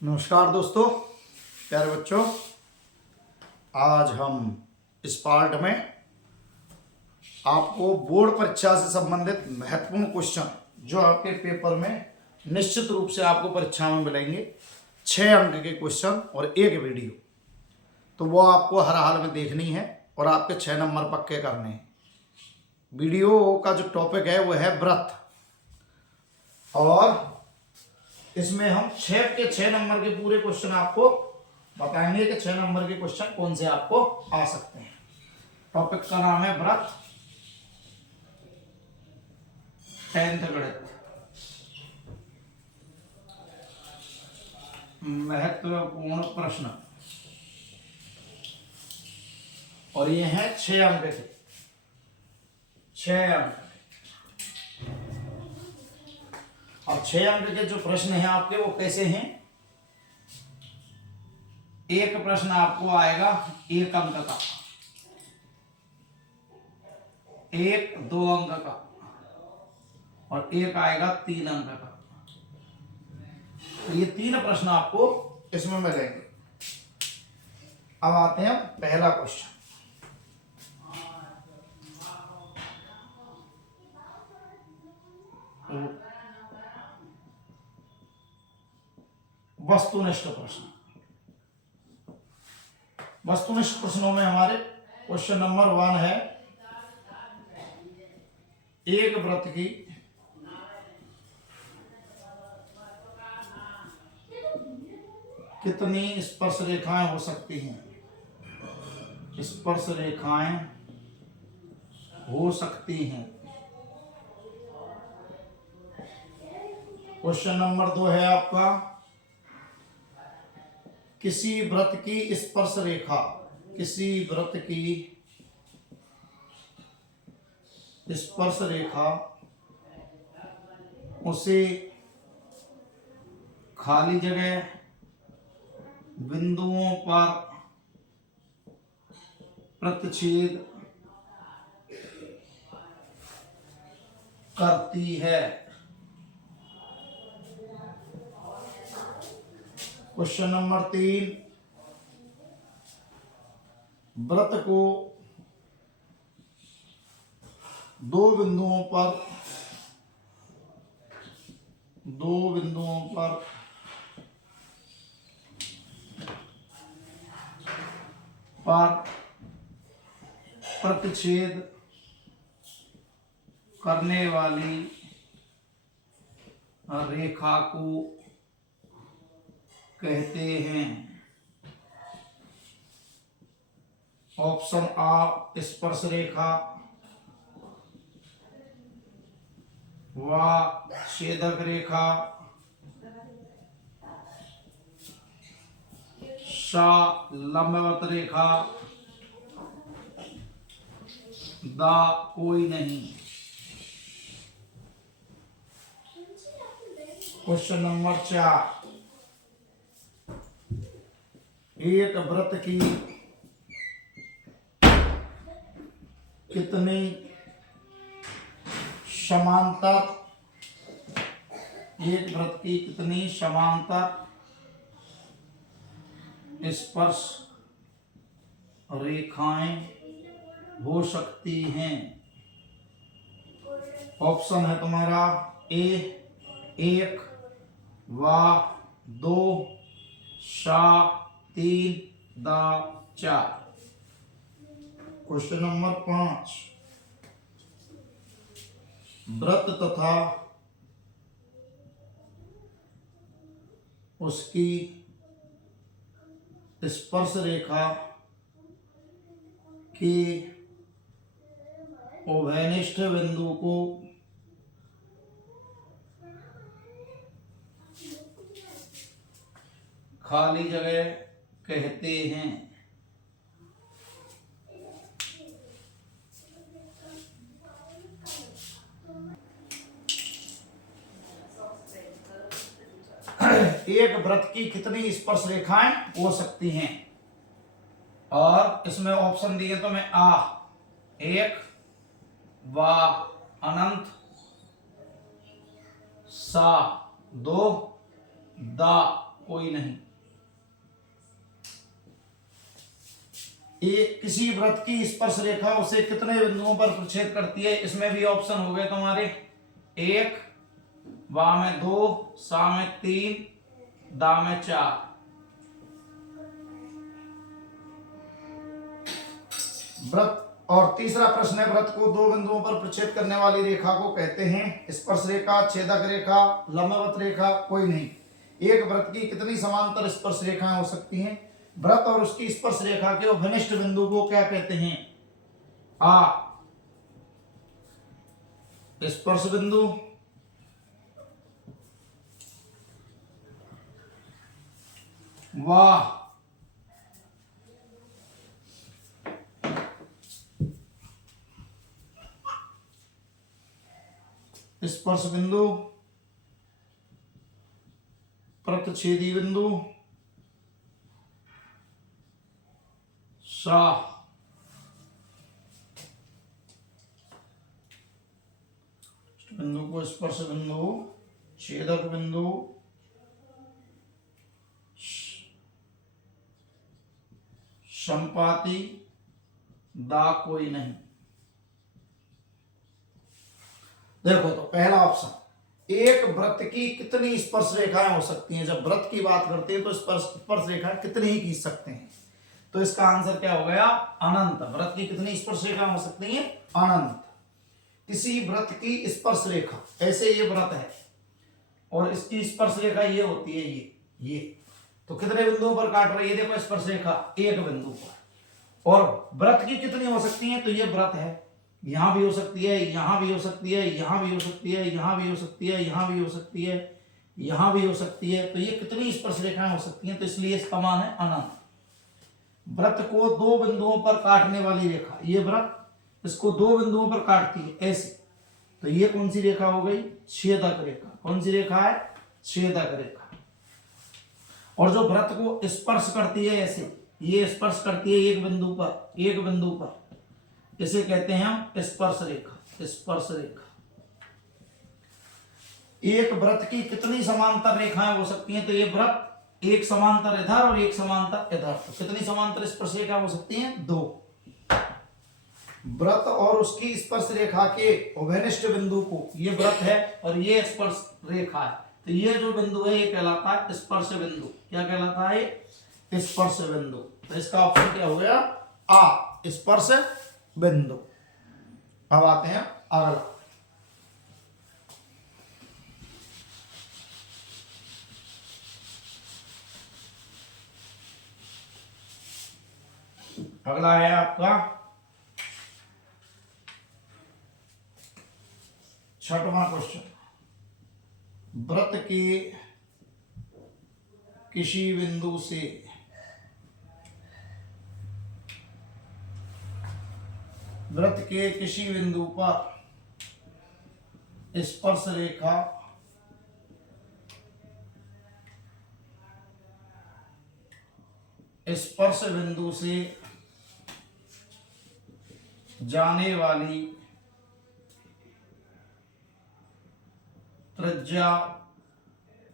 नमस्कार दोस्तों, प्यारे बच्चों। आज हम इस पार्ट में आपको बोर्ड परीक्षा से संबंधित महत्वपूर्ण क्वेश्चन जो आपके पेपर में निश्चित रूप से आपको परीक्षा में मिलेंगे, 6 अंक के क्वेश्चन और एक वीडियो, तो वो आपको हर हाल में देखनी है और आपके 6 नंबर पक्के करने हैं। वीडियो का जो टॉपिक है वो है व्रत, और इसमें हम 6 के 6 नंबर के पूरे क्वेश्चन आपको बताएंगे कि 6 नंबर के क्वेश्चन कौन से आपको आ सकते हैं। टॉपिक का नाम है व्रत, 10th गणित। महत्वपूर्ण प्रश्न, और ये है 6 अंक के, 6 अंक। अब 6 अंक के जो प्रश्न हैं आपके वो कैसे हैं? एक प्रश्न आपको आएगा 1 अंक का, 1 2 अंक का, और एक आएगा 3 अंक का। तो ये 3 प्रश्न आपको इसमें मिलेंगे। अब आते हैं पहला क्वेश्चन। वस्तुनिष्ठ प्रश्न। वस्तुनिष्ठ प्रश्नों में हमारे क्वेश्चन नंबर 1 है, एक व्रत की कितनी स्पर्श रेखाएं हो सकती हैं? स्पर्श रेखाएं हो सकती हैं। क्वेश्चन नंबर 2 है आपका, किसी व्रत की स्पर्श रेखा, किसी व्रत की स्पर्श रेखा उसे खाली जगह बिंदुओं पर प्रतिच्छेद करती है। क्वेश्चन नंबर 3, व्रत को 2 बिंदुओं पर प्रतिच्छेद करने वाली रेखा को कहते हैं। ऑप्शन आ स्पर्श रेखा, व छेदक रेखा, सा लंबवत रेखा, दा कोई नहीं। क्वेश्चन नंबर 4, एक व्रत की कितनी समांतर, एक व्रत की कितनी समांतर स्पर्श रेखाएं हो सकती हैं? ऑप्शन है तुम्हारा ए 1, व 2, सा 3, दा 4। क्वेश्चन नंबर 5, व्रत तथा उसकी स्पर्श रेखा के उभयनिष्ठ बिंदु को खाली जगह कहते हैं। एक व्रत की कितनी स्पर्श रेखाएं हो सकती हैं? और इसमें ऑप्शन दिए तो मैं आ 1, व अनंत, सा 2, दा कोई नहीं। एक किसी वृत्त की स्पर्श रेखा उसे कितने बिंदुओं पर प्रच्छेद करती है? इसमें भी ऑप्शन हो गए तुम्हारे, 1, बा में 2, सा में 3, दा में 4। वृत्त। और तीसरा प्रश्न है, वृत्त को 2 बिंदुओं पर प्रच्छेद करने वाली रेखा को कहते हैं स्पर्श रेखा, छेदक रेखा, लंबवत रेखा, कोई नहीं। एक वृत्त की कितनी समांतर स्पर्श रेखाएं हो सकती हैं? वृत्त और उसकी स्पर्श रेखा के घनिष्ठ बिंदु को क्या कहते हैं? आ स्पर्श बिंदु, वाह स्पर्श बिंदु, प्रतिच्छेदी बिंदु, सा। बिंदु को स्पर्श बिंदु, छेदक बिंदु, संपाती, दा कोई नहीं। देखो तो पहला ऑप्शन, एक वृत्त की कितनी स्पर्श रेखाएं हो सकती हैं? जब वृत्त की बात करते हैं तो स्पर्श रेखाएं कितनी ही खींच सकते हैं? तो इसका आंसर क्या हो गया? अनंत। वृत्त की कितनी स्पर्श रेखाएं हो सकती हैं? अनंत। किसी वृत्त की स्पर्श रेखा, ऐसे ये वृत्त है और इसकी स्पर्श रेखा ये होती है, ये तो कितने बिंदुओं पर काट रही है? देखो स्पर्श रेखा एक बिंदु पर। और वृत्त की कितनी हो सकती है? तो ये वृत्त है, यहां भी हो सकती है, यहां भी हो सकती है, यहां भी हो सकती है, यहां भी हो सकती है, यहां भी हो सकती है, यहां भी हो सकती है। तो ये कितनी स्पर्श रेखाएं हो सकती हैं? तो इसलिए इसका मान है अनंत। वृत्त को 2 बिंदुओं पर काटने वाली रेखा, ये वृत्त इसको 2 बिंदुओं पर काटती है ऐसे, तो ये कौन सी रेखा हो गई? छेदक रेखा। कौन सी रेखा है? छेदक रेखा। और जो वृत्त को स्पर्श करती है ऐसे, ये स्पर्श करती है एक बिंदु पर, इसे कहते हैं हम स्पर्श रेखा। स्पर्श रेखा। एक वृत्त की कितनी समांतर रेखाएं हो सकती हैं? तो ये वृत्त एक समांतर इधर और एक समांतर इधर, तो कितनी समांतर स्पर्श रेखा हो सकती हैं? 2। वृत्त और उसकी स्पर्श रेखा के घनिष्ठ बिंदु को, ये वृत्त है और ये स्पर्श रेखा है, तो ये जो बिंदु है ये कहलाता है स्पर्श बिंदु। क्या कहलाता है? स्पर्श बिंदु। तो इसका ऑप्शन क्या हो गया? आ स्पर्श बिंदु। अब आते हैं अगला। अगला है आपका 6वां क्वेश्चन। वृत्त के किसी बिंदु से पर स्पर्श रेखा स्पर्श बिंदु से जाने वाली त्रिज्या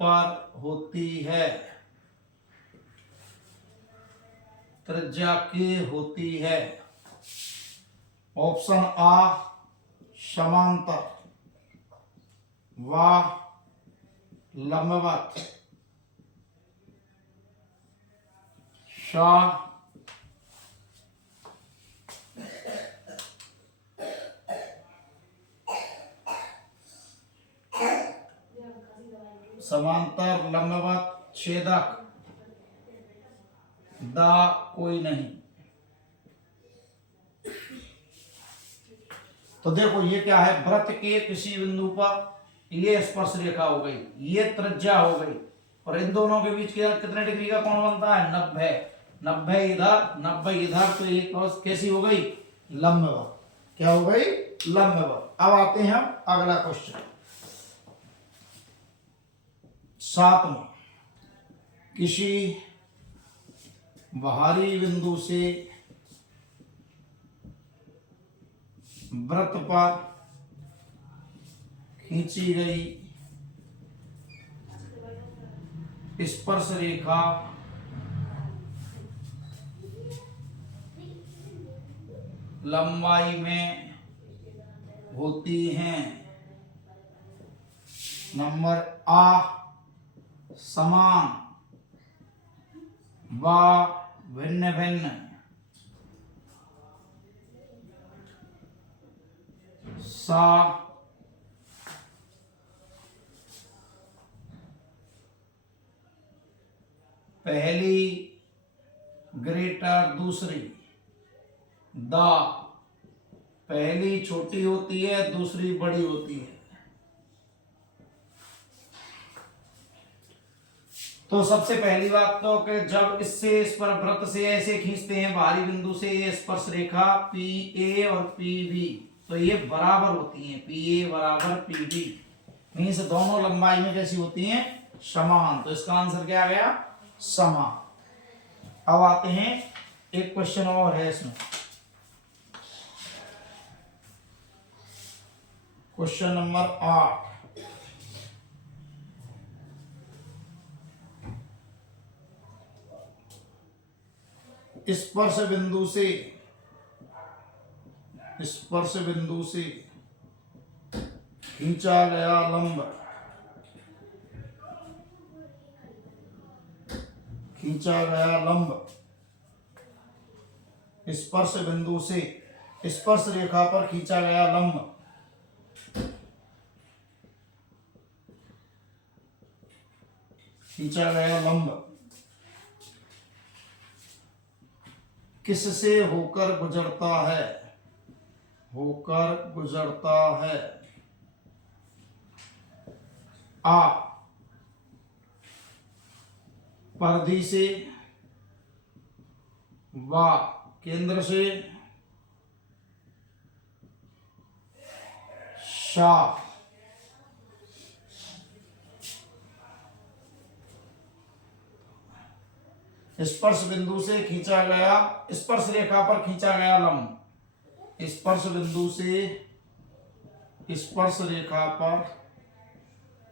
पर होती है। त्रिज्या के होती है। ऑप्शन आ समांतर, वा लंबवत, शा समांतर, लंबवत, छेदक, दा कोई नहीं। तो देखो ये क्या है? वृत्त के किसी बिंदु पर ये स्पर्श रेखा हो गई, ये त्रिज्या हो गई, और इन दोनों के बीच कितने डिग्री का कोण बनता है? 90। 90 इधर 90 इधर, तो ये कैसी हो गई? लंबवत। क्या हो गई? लंबवत। अब आते हैं हम अगला क्वेश्चन 7वां। किसी बाहरी बिंदु से वृत्त पर खींची गई स्पर्श रेखा लंबाई में होती हैं। नंबर आ समान व भिन्न भिन्न सा पहली ग्रेटर दूसरी, द पहली छोटी होती है दूसरी बड़ी होती है। तो सबसे पहली बात तो कि जब इससे इस पर वृत्त से ऐसे खींचते हैं बाहरी बिंदु से ये स्पर्श रेखा पी ए और पी बी, तो ये बराबर होती हैं, पी ए बराबर पी बी, मीन्स दोनों लंबाई में कैसी होती हैं, समान। तो इसका आंसर क्या आ गया, समान। अब आते हैं एक क्वेश्चन और है इसमें, क्वेश्चन नंबर 8। स्पर्श बिंदु से खींचा गया लंब, स्पर्श बिंदु से स्पर्श रेखा पर खींचा गया लंब किससे होकर गुजरता है, आ परिधि से, व केंद्र से, शा स्पर्श बिंदु से खींचा गया, स्पर्श रेखा पर खींचा गया लंब, स्पर्श बिंदु से स्पर्श रेखा पर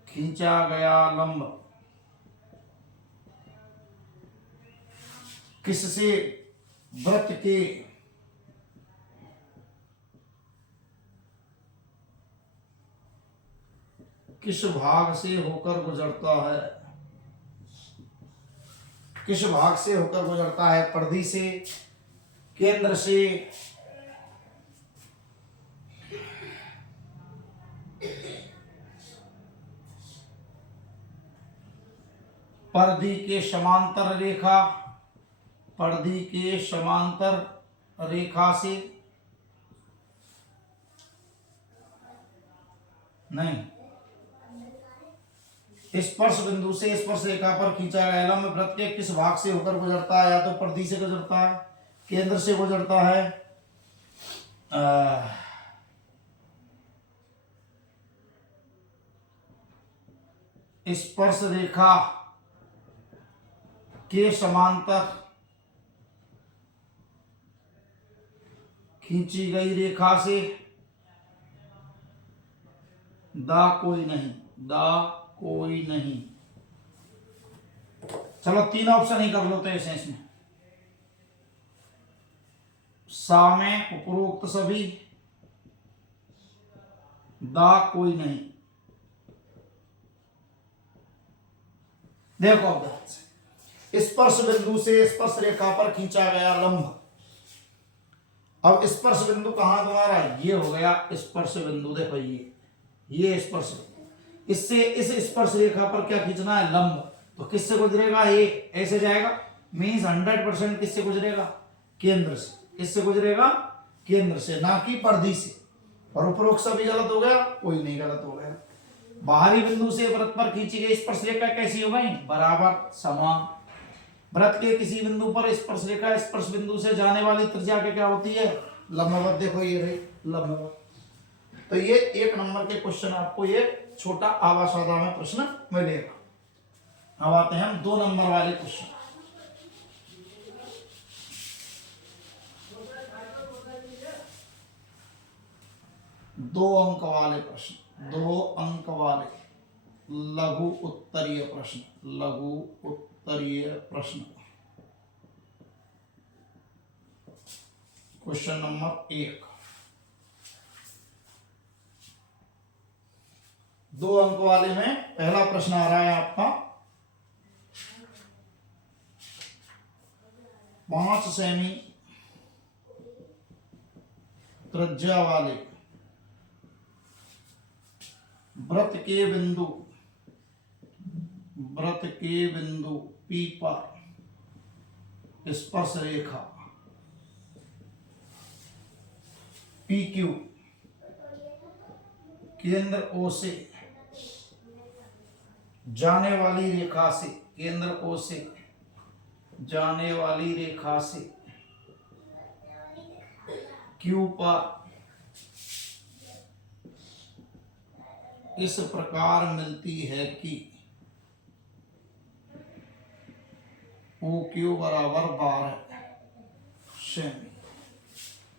खींचा गया लंब किससे, वृत्त के किस भाग से होकर गुजरता है, किस भाग से होकर गुजरता है, परिधि से, केंद्र से, परिधि के समांतर रेखा से, नहीं, स्पर्श बिंदु से स्पर्श रेखा पर खींचा गया लंब वृत्त के किस भाग से होकर गुजरता है, या तो परिधि से गुजरता है, केंद्र से गुजरता है, स्पर्श रेखा के समांतर खींची गई रेखा से, कोई नहीं। चलो तीन ऑप्शन ही कर लो तो ऐसे इसमें, सा में उपरोक्त सभी, कोई नहीं। देखो अब स्पर्श बिंदु से स्पर्श रेखा पर खींचा गया लंब, अब स्पर्श बिंदु कहां तुम्हारा, ये हो गया स्पर्श बिंदु। देखो ये स्पर्श, इससे इस स्पर्श रेखा पर क्या खींचना है, लंब। तो किससे गुजरेगा, ये ऐसे जाएगा, मीन्स 100% किससे गुजरेगा, केंद्र से। किससे गुजरेगा, केंद्र से, ना कि परिधि से। और उपरोक्त सभी गलत हो गया, कोई नहीं गलत हो गया। बाहरी बिंदु से वृत्त पर खींची गई स्पर्श रेखा कैसी हो गई, बराबर समान। वृत्त के किसी बिंदु पर स्पर्श रेखा स्पर्श बिंदु से जाने वाली त्रिज्या के क्या होती है, लंबवत। देखो ये रही लंबवत। तो ये एक नंबर के क्वेश्चन आपको ये छोटा आवासादा में प्रश्न मिलेगा। अब आते हैं हम 2 नंबर वाले क्वेश्चन। दो अंक वाले प्रश्न, 2 अंक वाले। लघु उत्तरीय प्रश्न, लघु उत्तरीय प्रश्न। क्वेश्चन नंबर 1, 2 अंक वाले में पहला प्रश्न आ रहा है आपका 5 सेमी त्रिज्या वाले वृत्त के बिंदु P पर स्पर्श रेखा PQ केंद्र O से जाने वाली रेखा से, केंद्र O से जाने वाली रेखा से Q पर इस प्रकार मिलती है कि OQ बराबर 12 सेमी।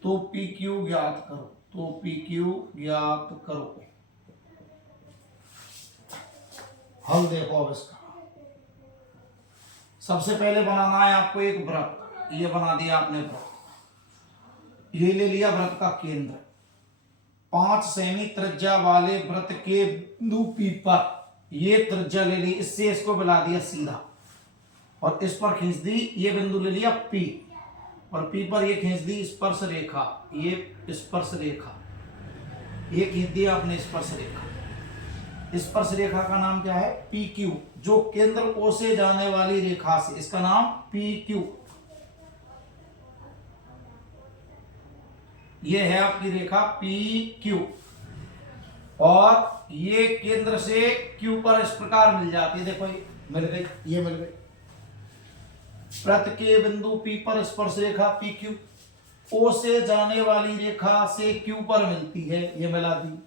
तो PQ ज्ञात करो, तो PQ ज्ञात करो। हल देखो अब इसका। सबसे पहले बनाना है आपको एक वृत्त, ये बना दिया आपने वृत्त, ये ले लिया वृत्त का केंद्र। 5 सेमी त्रिज्या वाले वृत्त के बिंदु P पर ये त्रिज्या ले ली, इससे इसको मिला दिया सीधा और इस पर खींच दी, ये बिंदु ले लिया P और P पर ये खींच दी स्पर्श रेखा, ये स्पर्श रेखा, ये खींच दिया आपने स्पर्श रेखा। स्पर्श रेखा का नाम क्या है? PQ, जो केंद्र O से जाने वाली रेखा से, इसका नाम PQ। ये है आपकी रेखा PQ और ये केंद्र से Q पर इस प्रकार मिल जाती है। देखो ये मिल गई, ये मिल गई। वृत्त के बिंदु P पर स्पर्श रेखा PQ O से जाने वाली रेखा से Q पर मिलती है, ये मिला दी।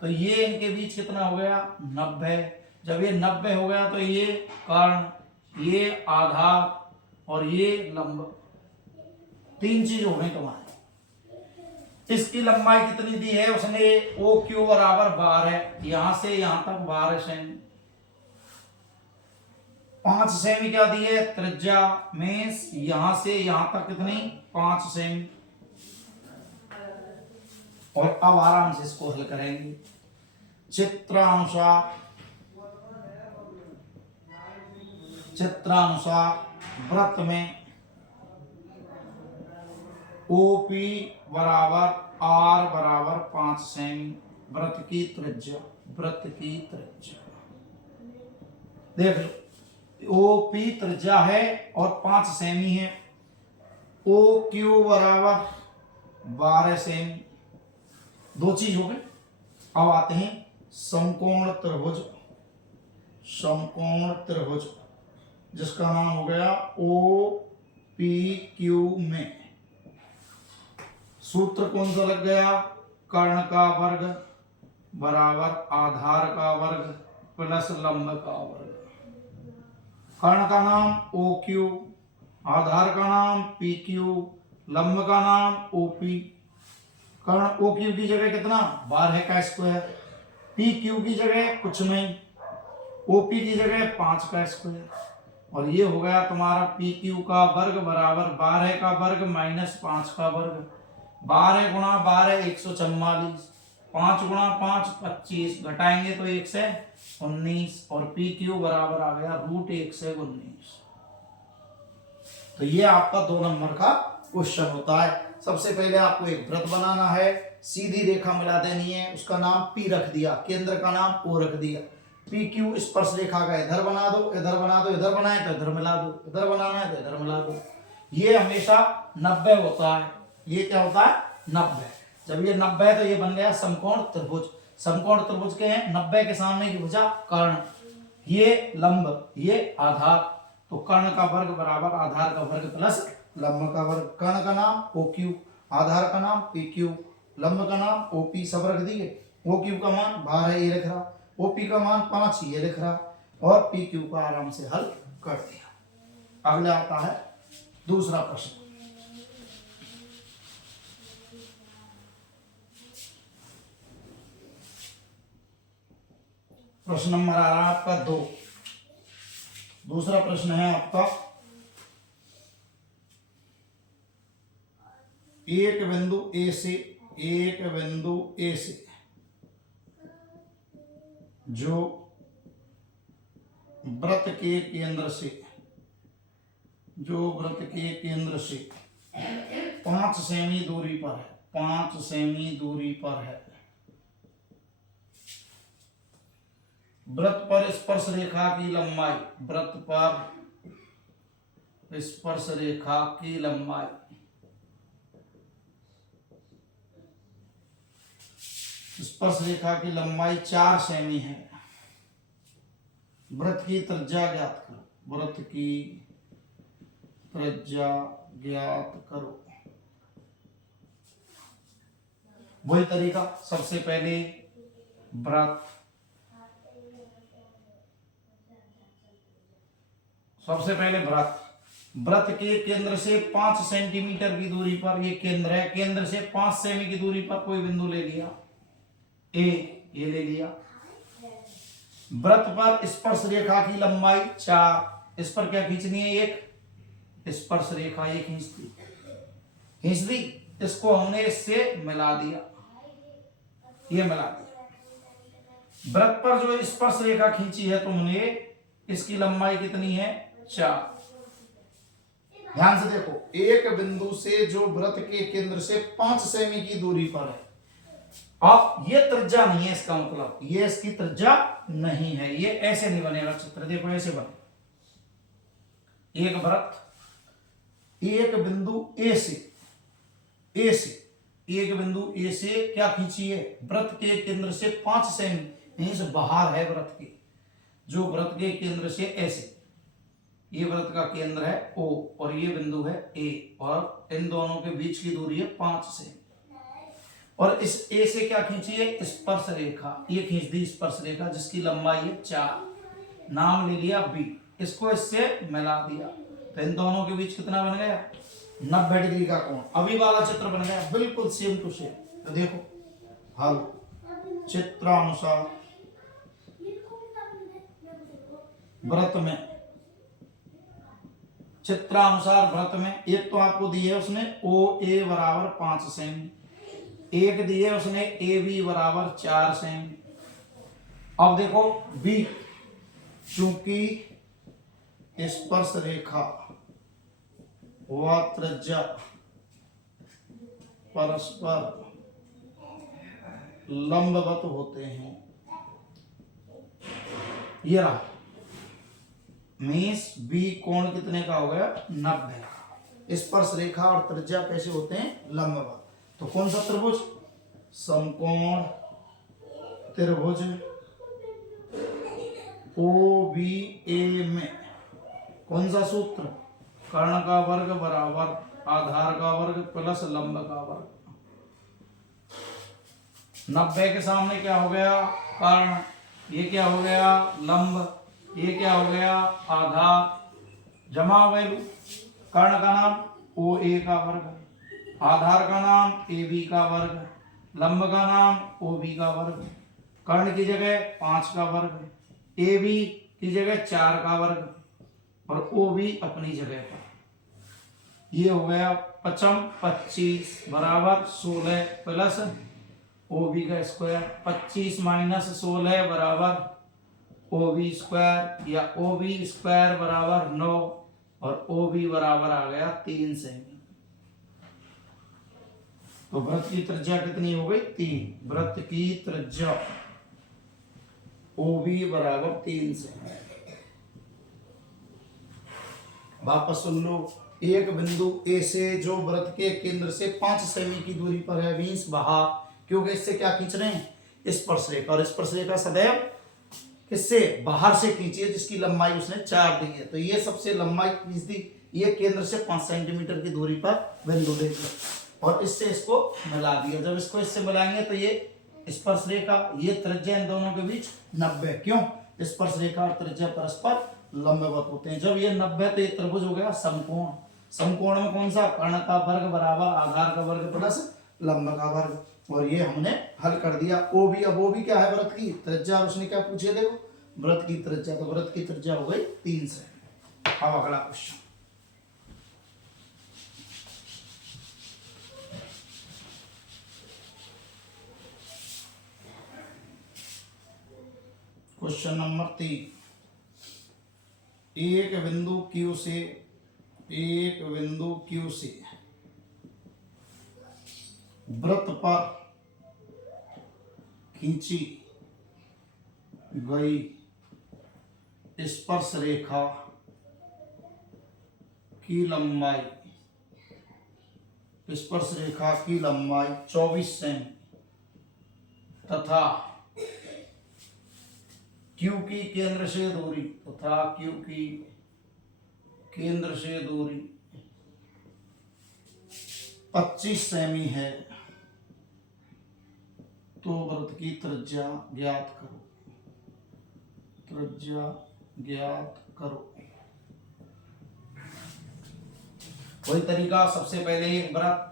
तो ये इनके बीच कितना हो गया? 90। जब ये 90 हो गया तो ये कर्ण, ये आधार और ये लंब, 3 चीज हो गई तुम्हारी। इसकी लंबाई कितनी दी है उसने? OQ बराबर 12, यहां से यहां तक 12 सेमी। 5 सेमी क्या दी है? त्रिज्या में यहां से यहां तक कितनी? 5 सेमी। और अब आराम से इसको हल करेंगे। चित्रानुसार वृत्त में OP बराबर R बराबर 5 सेमी, वृत्त की त्रिज्या देख लो, OP त्रिज्या है और 5 सेमी है। OQ बराबर 12 सेमी, 2 चीज हो गई। अब आते हैं समकोण त्रिभुज, जिसका नाम हो गया OPQ में सूत्र कौन सा लग गया? कर्ण का वर्ग बराबर आधार का वर्ग प्लस लंब का वर्ग। कर्ण का नाम OQ, आधार का नाम PQ, लंब का नाम OP। कर्ण OQ की जगह कितना? 12 का स्क्वायर, PQ की जगह कुछ नहीं, OP की जगह 5 का स्क्वायर। और ये हो गया तुम्हारा PQ का वर्ग बराबर 12 का वर्ग माइनस 5 का वर्ग। 12 गुणा 12 144, 5 गुणा 5 25, घटाएंगे तो 1 से 19 और PQ बराबर आ गया √1 से 19। तो ये आपका 2 नंबर का क्वेश्चन होता है। सबसे पहले आपको एक वृत्त बनाना है, सीधी रेखा मिला देनी है, उसका नाम P रख दिया, केंद्र का नाम O रख दिया। PQ स्पर्श रेखा का इधर बना दो, इधर बना दो, इधर बनाए तो इधर मिला दो, इधर बनाना है तो इधर मिला दो। ये हमेशा 90 होता है। ये क्या होता है? 90। जब ये 90 है तो ये बन गया समकोण त्रिभुज। समकोण त्रिभुज के हैं 90 के सामने की भुजा कर्ण, ये लंब, ये आधार। तो कर्ण का वर्ग बराबर आधार का वर्ग प्लस लंब का वर्ग। कर्ण का नाम OQ, आधार का नाम PQ, लंब का नाम OP, सब रख दिए। OQ का मान 12 ये लिख रहा, OP का मान 5 ये लिख रहा और PQ का आराम से हल कर दिया। अगला आता है दूसरा प्रश्न। प्रश्न नंबर आ रहा है आपका 2। दूसरा प्रश्न है आपका, एक बिंदु ए से जो वृत्त के केंद्र से 5 सेमी दूरी पर है, 5 सेमी दूरी पर है, वृत्त पर स्पर्श रेखा की लंबाई, वृत्त पर स्पर्श रेखा की लंबाई स्पर्श रेखा की लंबाई 4 सेमी है। वृत्त की त्रिज्या ज्ञात करो, वृत्त की त्रिज्या ज्ञात करो। वही तरीका, सबसे पहले वृत्त, वृत्त के केंद्र से 5 सेंटीमीटर की दूरी पर, ये केंद्र है, केंद्र से 5 सेमी की दूरी पर कोई बिंदु ले लिया, ए, ये ले लिया। वृत्त पर स्पर्श रेखा की लंबाई 4, इस पर क्या खींचनी है, एक स्पर्श रेखा ये खींच दी, इसको हमने इससे मिला दिया, ये मिला दिया। वृत्त पर जो स्पर्श रेखा खींची है तुमने, इसकी लंबाई कितनी है, 4। ध्यान से देखो, एक बिंदु से जो वृत्त के केंद्र से 5 सेमी की दूरी पर है, अब ये त्रिज्या नहीं है, इसका मतलब ये इसकी त्रिज्या नहीं है, ये ऐसे नहीं बनेगा चित्र। देखो ऐसे बने, एक वृत्त, एक बिंदु ए से एक बिंदु ए से क्या खींची है, वृत्त के केंद्र से 5 सेमी, यहीं से बाहर है वृत्त के, जो वृत्त के केंद्र से ऐसे, ये वृत्त का केंद्र है O और ये बिंदु है A, और इन दोनों के बीच की दूरी है 5 सेमी। और इस A से क्या खींची है, स्पर्श रेखा, ये खींच दी स्पर्श रेखा जिसकी लंबाई है 4, नाम ले लिया B, इसको इससे मिला दिया, तो इन दोनों के बीच कितना बन गया, 90 डिग्री का कोण। अभी वाला चित्र बन गया बिल्कुल सेम टू सेम। तो देखो हल, चित्रानुसार वृत्त में, वृत्त में एक तो आपको दी है उसने OA बराबर 5 सेमी, एक दी है उसने AB बराबर 4 सेमी। अब देखो B, चूंकि स्पर्श रेखा व त्रिज्या परस्पर लंबवत होते हैं, ये रहा, मीन्स B कोण कितने का हो गया, 90। स्पर्श रेखा और त्रिज्या कैसे होते हैं, लंबवत। तो कौन सा त्रिभुज, समकोण त्रिभुज OBA में कौन सा सूत्र, कर्ण का वर्ग बराबर आधार का वर्ग प्लस लंब का वर्ग। 90 के सामने क्या हो गया, कर्ण, ये क्या हो गया, लंब, ये क्या हो गया, आधार, जमा वैल्यू, कर्ण का नाम OA का वर्ग, आधार का नाम AB का वर्ग, लंब का नाम OB का वर्ग, कर्ण की जगह 5 का वर्ग, AB की जगह 4 का वर्ग, और OB अपनी जगह पर। ये हो गया 25 बराबर 16 प्लस OB का स्क्वायर, 25 माइनस 16 बराबर OB स्क्वायर, या OB स्क्वायर बराबर 9, और OB बराबर आ गया 3 सेमी। तो वृत्त की त्रिज्या कितनी हो गई, 3। वृत्त की त्रिज्या OB बराबर 3 सेमी। वापस सुन लो, एक बिंदु A से जो वृत्त के केंद्र से 5 सेमी की दूरी पर है, मीन्स बाहर, क्योंकि इससे क्या खींच रहे हैं, स्पर्श रेखा, और स्पर्श रेखा सदैव किससे, बाहर से खींची है, जिसकी लंबाई उसने 4 दी है, तो ये सबसे लंबाई खींच दी, ये केंद्र से 5 सेंटीमीटर की दूरी पर बिंदु दे दिया, और इससे इसको मिला दिया। जब इसको इससे मिलाएंगे तो ये स्पर्श रेखा, ये त्रिज्या इन दोनों के बीच 90, क्यों, स्पर्श रेखा और त्रिज्या परस्पर लंबवत होते हैं। जब ये 90, तो ये त्रिभुज हो गया समकोण। समकोण में कौन सा, कर्ण का वर्ग बराबर आधार का वर्ग प्लस लंब का वर्ग। और ये हमने हल कर दिया। ओ भी, अब ओ भी क्या है, वृत्त की त्रिज्या। उसने क्या पूछे, देखो वृत्त की त्रिज्या, तो वृत्त की त्रिज्या हो गई 3 सेमी। अब अगला क्वेश्चन, क्वेश्चन नंबर 3। एक बिंदु Q से, एक बिंदु Q से वृत्त पर खींची गई स्पर्श रेखा की लंबाई, स्पर्श रेखा की लंबाई 24 सेमी तथा Q की केंद्र से दूरी, तथा Q की केंद्र से दूरी 25 सेमी है, तो वृत्त की त्रिज्या ज्ञात करो, त्रिज्या ज्ञात करो। वही तरीका, सबसे पहले एक वृत्त,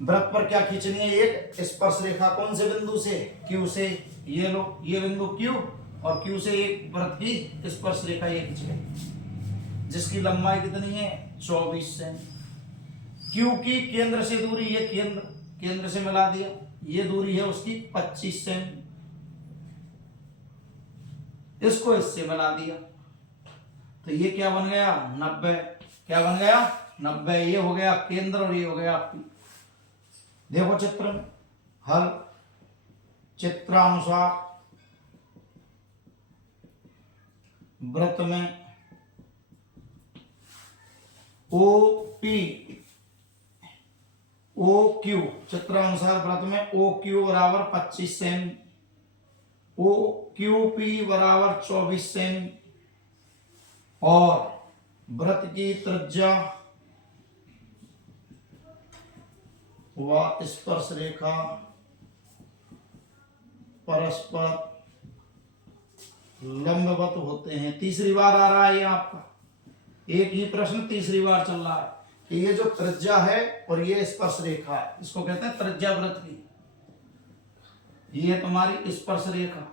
वृत्त पर क्या खींचनी है, एक स्पर्श रेखा। कौन से बिंदु से, Q से। ये लो, ये बिंदु Q, और Q से एक वृत्त की स्पर्श रेखा ये खींचे, जिसकी लंबाई कितनी है, 24 सेमी। Q की केंद्र से दूरी, ये केंद्र, केंद्र से मिला दिया, ये दूरी है उसकी 25 सेमी, इसको इससे मिला दिया, तो ये क्या बन गया, 90। क्या बन गया, 90। ये हो गया केंद्र और ये हो गया P। देखो चित्र में हल, चित्रानुसार वृत्त में OP, OQ, चित्रानुसार वृत्त में OQ बराबर 25 सेमी, OQP बराबर 24 सेमी, और वृत्त की त्रिज्या व स्पर्श रेखा परस्पर लंबवत होते हैं। तीसरी बार आ रहा है ये आपका, एक ही प्रश्न तीसरी बार चल रहा है कि ये जो त्रिज्या है और ये स्पर्श रेखा है, इसको कहते हैं त्रिज्या वृत्त की। ये तुम्हारी स्पर्श रेखा,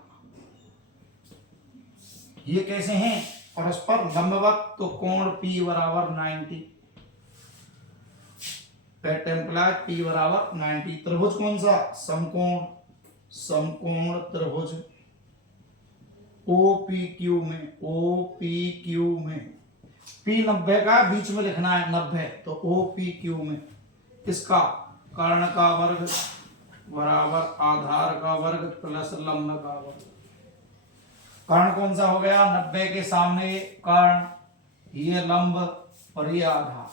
ये कैसे हैं, परस्पर लंबवत, तो कोण P बराबर 90, P बराबर 90। त्रिभुज कौन सा, समकोण, समकोण त्रिभुज OPQ में, OPQ में P 90 का बीच में लिखना है, 90, तो OPQ में किसका, कर्ण का वर्ग बराबर आधार का वर्ग प्लस लंब का वर्ग। कर्ण कौन सा हो गया, 90 के सामने कर्ण, ये लंब और ये आधार,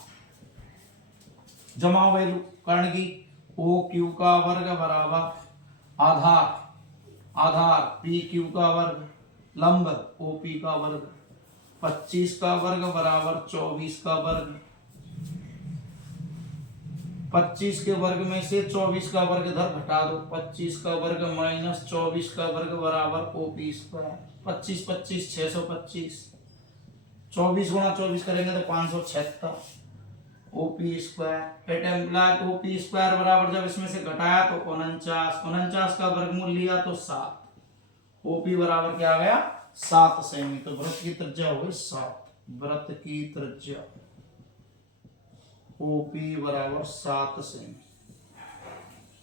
जमा वैल्यू कर्ण की, OQ का वर्ग बराबर आधार, आधार PQ का वर्ग, लंब OP का वर्ग, 25 का वर्ग बराबर 24 का वर्ग, 25 के वर्ग में से 24 का वर्ग इधर घटा दो, 25 का वर्ग माइनस 24 का वर्ग बराबर OP स्क्वायर। 25 25 625, 24 गुणा 24 करेंगे तो 576 OP स्क्वायर। एट एम्प्लॉय OP स्क्वायर बराबर, जब इसमें से घटाया तो 49, 49 का वर्गमूल लिया तो 7, OP बराबर क्या आ गया, 7 सेमी। तो वृत्त की त्रिज्या हो गई 7, वृत्त की त्रिज्या OP बराबर 7 सेमी।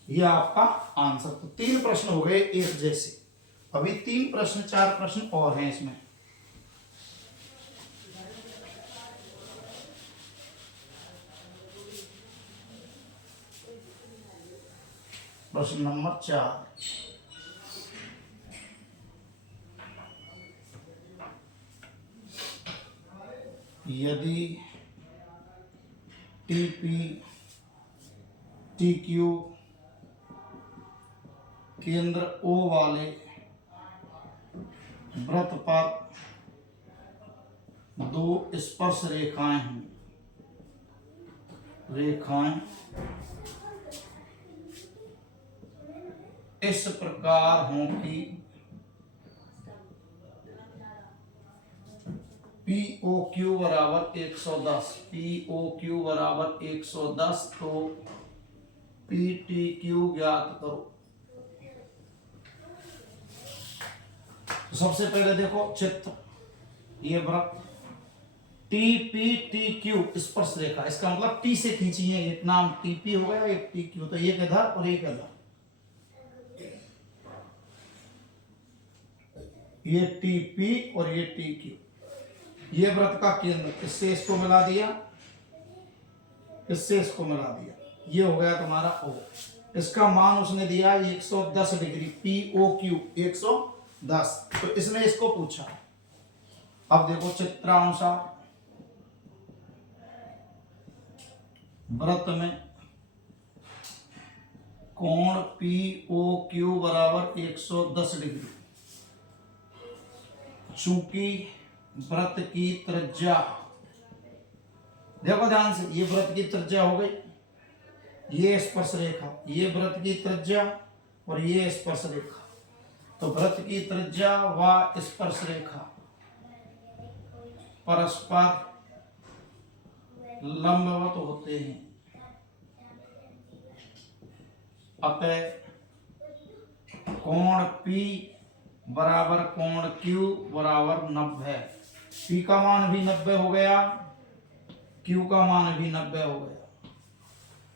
ये आपका आंसर। तो 3 प्रश्न हो गए एक जैसे। अभी 3 प्रश्न 4 प्रश्न और हैं इसमें। प्रश्न नंबर 4, यदि TP TQ केंद्र O वाले वृत्त पर 2 स्पर्श रेखाएं हैं, रेखाएं इस प्रकार हों कि POQ बराबर 110, POQ बराबर 110, तो पी टी क्यू ज्ञात करो। तो सबसे पहले देखो चित्र, ये वृत्त टी पी टी क्यू स्पर्श रेखा, इसका मतलब टी से खींची है, एक नाम टी पी हो गया, एक टी क्यू, तो एक इधर और एक इधर, ये टी पी और ये टी क्यू, ये वृत्त का केंद्र, इससे इसको मिला दिया, इससे इसको मिला दिया, ये हो गया तुम्हारा ओ। इसका मान उसने दिया 110 डिग्री, पी ओ क्यू 110, तो इसने इसको पूछा। अब देखो चित्रानुसार वृत्त में कोण पी ओ क्यू बराबर 110 डिग्री, चूंकि वृत्त की त्रिज्या, देखो ध्यान से, ये वृत्त की त्रिज्या हो गई, ये स्पर्श रेखा, ये वृत्त की त्रिज्या और ये स्पर्श रेखा, तो वृत्त की त्रिज्या व स्पर्श रेखा परस्पर लंबवत होते हैं, अतः कोण P बराबर कोण Q बराबर 90, P का मान भी 90 हो गया, Q का मान भी 90 हो गया,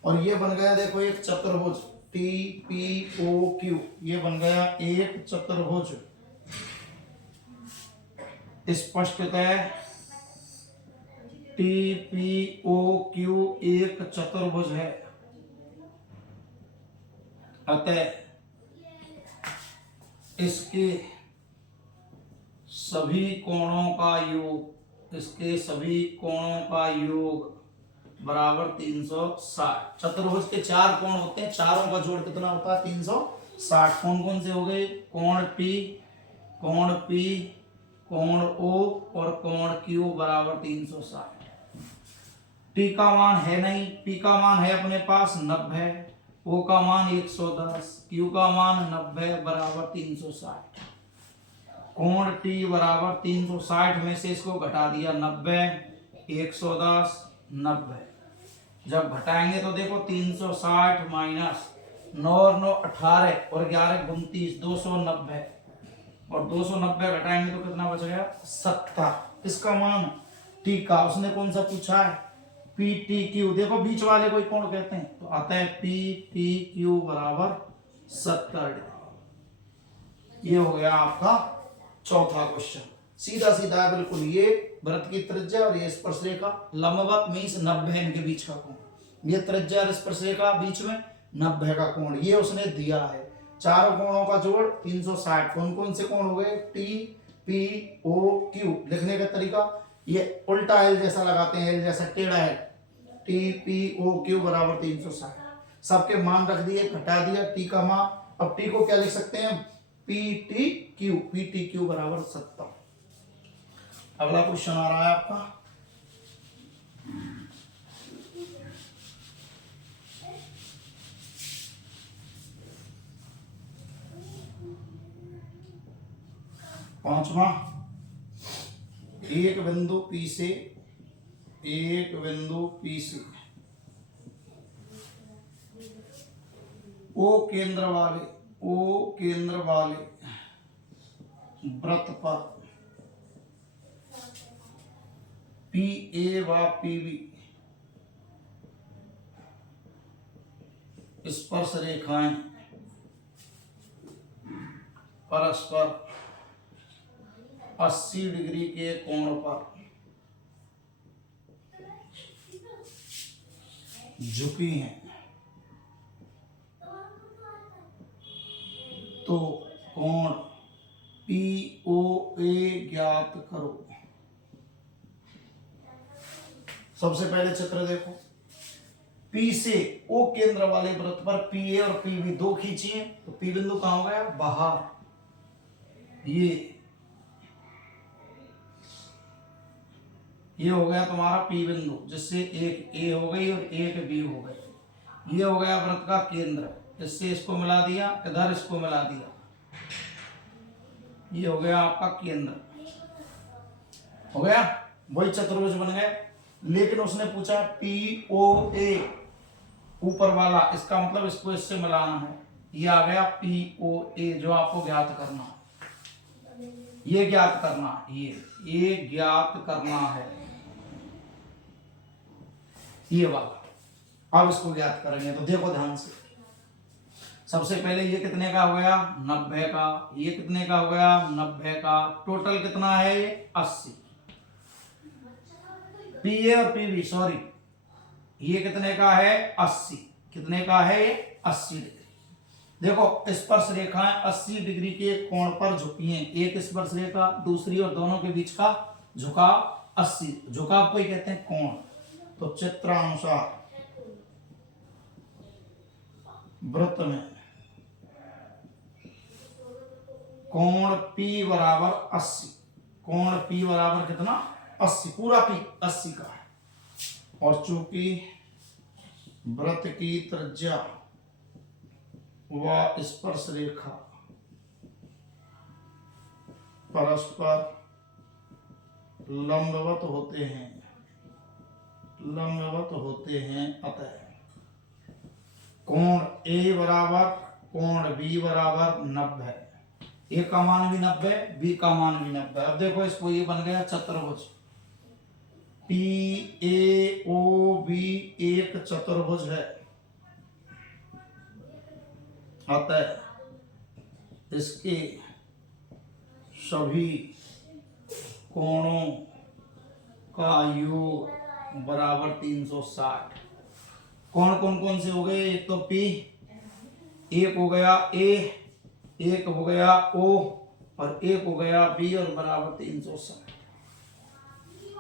और ये बन गया देखो एक चतुर्भुज टी पी ओ क्यू, ये बन गया एक चतुर्भुज। स्पष्टतः टी पी ओ क्यू एक चतुर्भुज है, अतः इसके सभी कोणों का योग, इसके सभी कोणों का योग बराबर 360। चतुर्भुज के 4 कोण होते हैं, चारों का जोड़ कितना होता है 360। कौन कौन से हो गए, कोण P, कोण O और कोण Q बराबर 360। T का मान है नहीं, P का मान है अपने पास 90, O का मान 110, Q का मान 90 बराबर 360। कोण T बराबर 360 में से इसको घटा दिया 90, 110, 90, जब घटाएंगे तो देखो 360 माइनस 9 और 9 18 और 11 29 290, और 290 घटाएंगे तो कितना बच गया 70। इसका मान टी का उसने कौन सा पूछा है, पी टी क्यू, देखो बीच वाले को कोण कहते हैं, तो आता है पी टी क्यू बराबर 70 डिग्री। ये हो गया आपका चौथा क्वेश्चन, सीधा सीधा है बिल्कुल, ये वृत्त की त्रिज्या और ये स्पर्श रेखा, लंबवत मींस 90 इनके बीच का कोण, ये त्रिज्या और स्पर्श रेखा बीच में 90 का कोण, ये उसने दिया है। चारों कोणों का जोड़ 360। कौन कौन से कोण हो गए, टी पी ओ क्यू। लिखने का तरीका ये उल्टा एल जैसा लगाते हैं, एल जैसा टेढ़ा है, टी पी ओ क्यू बराबर 360। सबके मान रख दिए, घटा दिया टी का मान। अब टी को क्या लिख सकते हैं, पी टी क्यू बराबर 70। अगला क्वेश्चन आ रहा है आपका, पांचवा, एक बिंदु P से O केंद्र वाले वृत्त पर PA व PB स्पर्श रेखाएं परस्पर 80 डिग्री के कोण पर झुकी हैं, तो कोण POA ज्ञात करो। सबसे पहले चित्र देखो, P से O केंद्र वाले वृत्त पर PA और PB दो खींचिए, तो P बिंदु कहां हो गया, बाहर, ये हो गया तुम्हारा P बिंदु, जिससे एक A हो गई और एक B हो गई। ये हो गया वृत्त का केंद्र, इससे इसको मिला दिया, इधर इसको मिला दिया, ये हो गया आपका केंद्र, हो गया, वही चतुर्भुज बन गए। लेकिन उसने पूछा POA ऊपर वाला, इसका मतलब इसको इससे मिलाना है। ये आ गया POA जो आपको ज्ञात करना है, ये ज्ञात करना है, ये ज्ञात करना है, ये वाला। अब इसको ज्ञात करेंगे तो देखो ध्यान से। सबसे पहले ये कितने का हो गया 90 का, ये कितने का हो गया 90 का, टोटल कितना है 80। PA और PB सॉरी, ये कितने का है 80, कितने का है 80 डिग्री। देखो स्पर्श रेखाएं 80 डिग्री के कोण पर झुकी हैं, एक स्पर्श रेखा दूसरी, और दोनों के बीच का झुकाव 80, झुकाव को ही कहते हैं कोण। तो चित्रानुसार वृत्त में कोण P बराबर 80, कोण P बराबर कितना 80, पूरा P 80 का है। और चूंकि वृत्त की त्रिज्या व स्पर्श रेखा परस्पर लंबवत होते हैं, अतः कोण A बराबर कोण B बराबर 90, A का मान भी 90, B का मान भी 90। अब देखो इसको, ये बन गया चतुर्भुज, PAOB एक चतुर्भुज है, अतः इसके सभी कोणों का योग बराबर 360। कोण कौन कौन से हो गए, एक तो P, एक हो गया A, एक हो गया O और एक हो गया B और बराबर 360।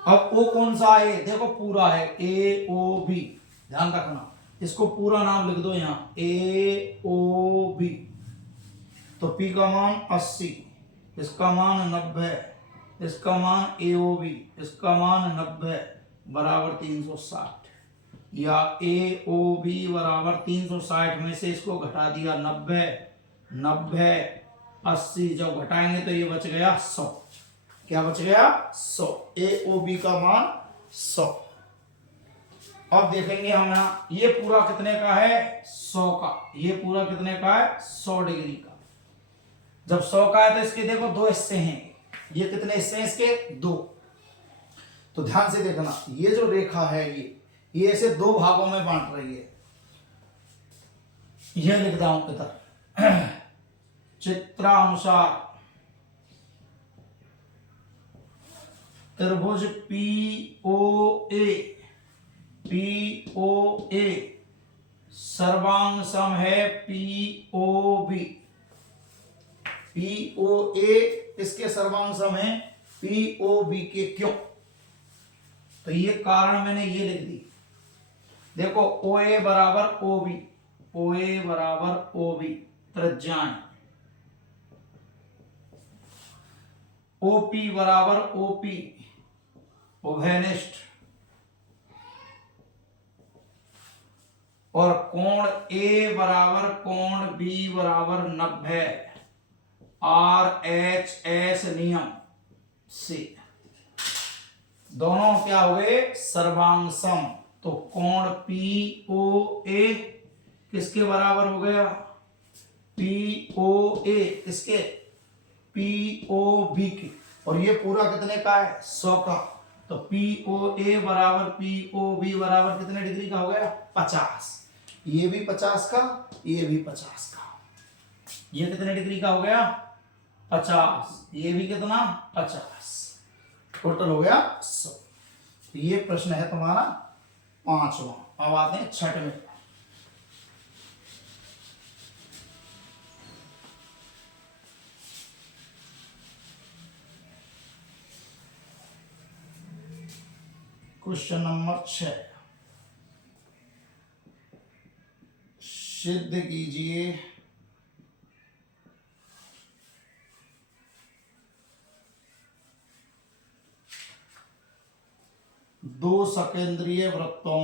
अब O कौन सा है, देखो पूरा है AOB, ध्यान रखना, इसको पूरा नाम लिख दो यहां AOB। तो P का मान 80, इसका मान 90, इसका मान AOB, इसका मान 90 बराबर 360, या AOB बराबर 360 में से इसको घटा दिया 90, 90 80, जब घटाएंगे तो ये बच गया 100। क्या बच गया 100, AOB का मान 100। अब देखेंगे हम यहाँ, ये पूरा कितने का है 100 का, ये पूरा कितने का है 100 डिग्री का। जब 100 का है तो इसके देखो दो हिस्से हैं, ये कितने हिस्से हैं इसके, दो। तो ध्यान से देखना, ये जो रेखा है ये ऐसे दो भागों में बांट रही है। यह लिखता हूं इधर, चित्रानुसार त्रिभुज POA सर्वांग सम है POB, POA इसके सर्वांग सम है POB के, क्यों, तो ये कारण मैंने ये लिख दी। देखो OA बराबर OB, OA बराबर OB त्रिज्याएं, OP बराबर OP उभयनिष्ठ, और कोण A बराबर कोण B बराबर 90 RHS नियम से, दोनों क्या हो गए सर्वांग सम। तो कोण POA किसके बराबर हो गया, POA इसके POB के, और ये पूरा कितने का है 100 का। तो POA बराबर POB बराबर कितने डिग्री का हो गया 50, ये भी 50 का, ये भी 50 का, ये कितने डिग्री का हो गया 50, ये भी कितना 50, टोटल हो गया 100। तो ये प्रश्न है तुम्हारा 5वां। अब आते हैं 6वें। क्वेश्चन नंबर 6, सिद्ध कीजिए दो सकेंद्रीय वृत्तों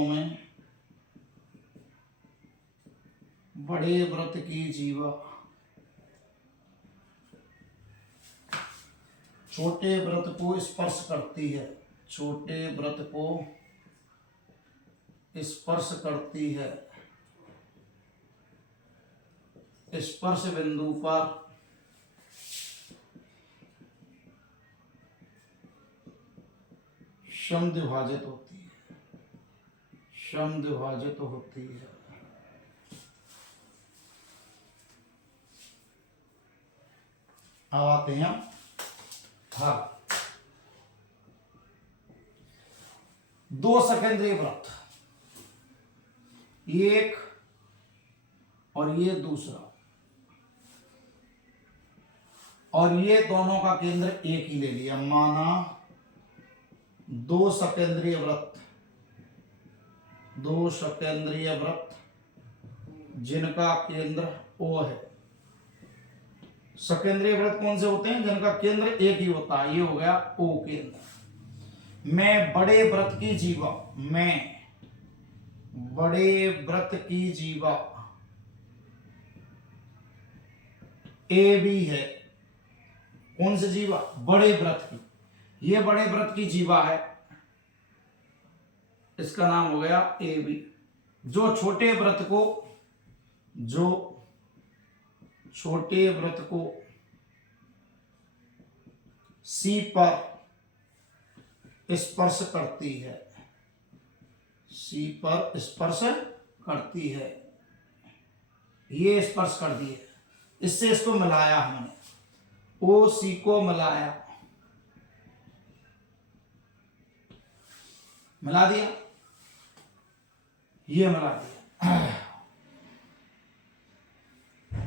में बड़े वृत्त की जीवा छोटे वृत्त को स्पर्श करती है, छोटे वृत्त को स्पर्श करती है, स्पर्श बिंदु पर समद्विभाजित होती है, समद्विभाजित होती है। अब आते हैं भाग। दो सकेंद्रीय वृत्त, एक और ये दूसरा, और ये दोनों का केंद्र एक ही ले लिया। माना दो सकेंद्रीय वृत्त, दो सकेंद्रीय वृत्त जिनका केंद्र O है। सकेंद्रीय वृत्त कौन से होते हैं? जिनका केंद्र एक ही होता है। ये हो गया O केंद्र। मैं बड़े वृत्त की जीवा, मैं बड़े वृत्त की जीवा AB है। कौन सी जीवा? बड़े वृत्त की। ये बड़े वृत्त की जीवा है, इसका नाम हो गया AB। जो छोटे वृत्त को, जो छोटे वृत्त को C पर स्पर्श करती है, C पर स्पर्श करती है, ये स्पर्श कर दी है। इससे इसको मिलाया हमने, OC को मिलाया, मिला दिया, ये मिला दिया।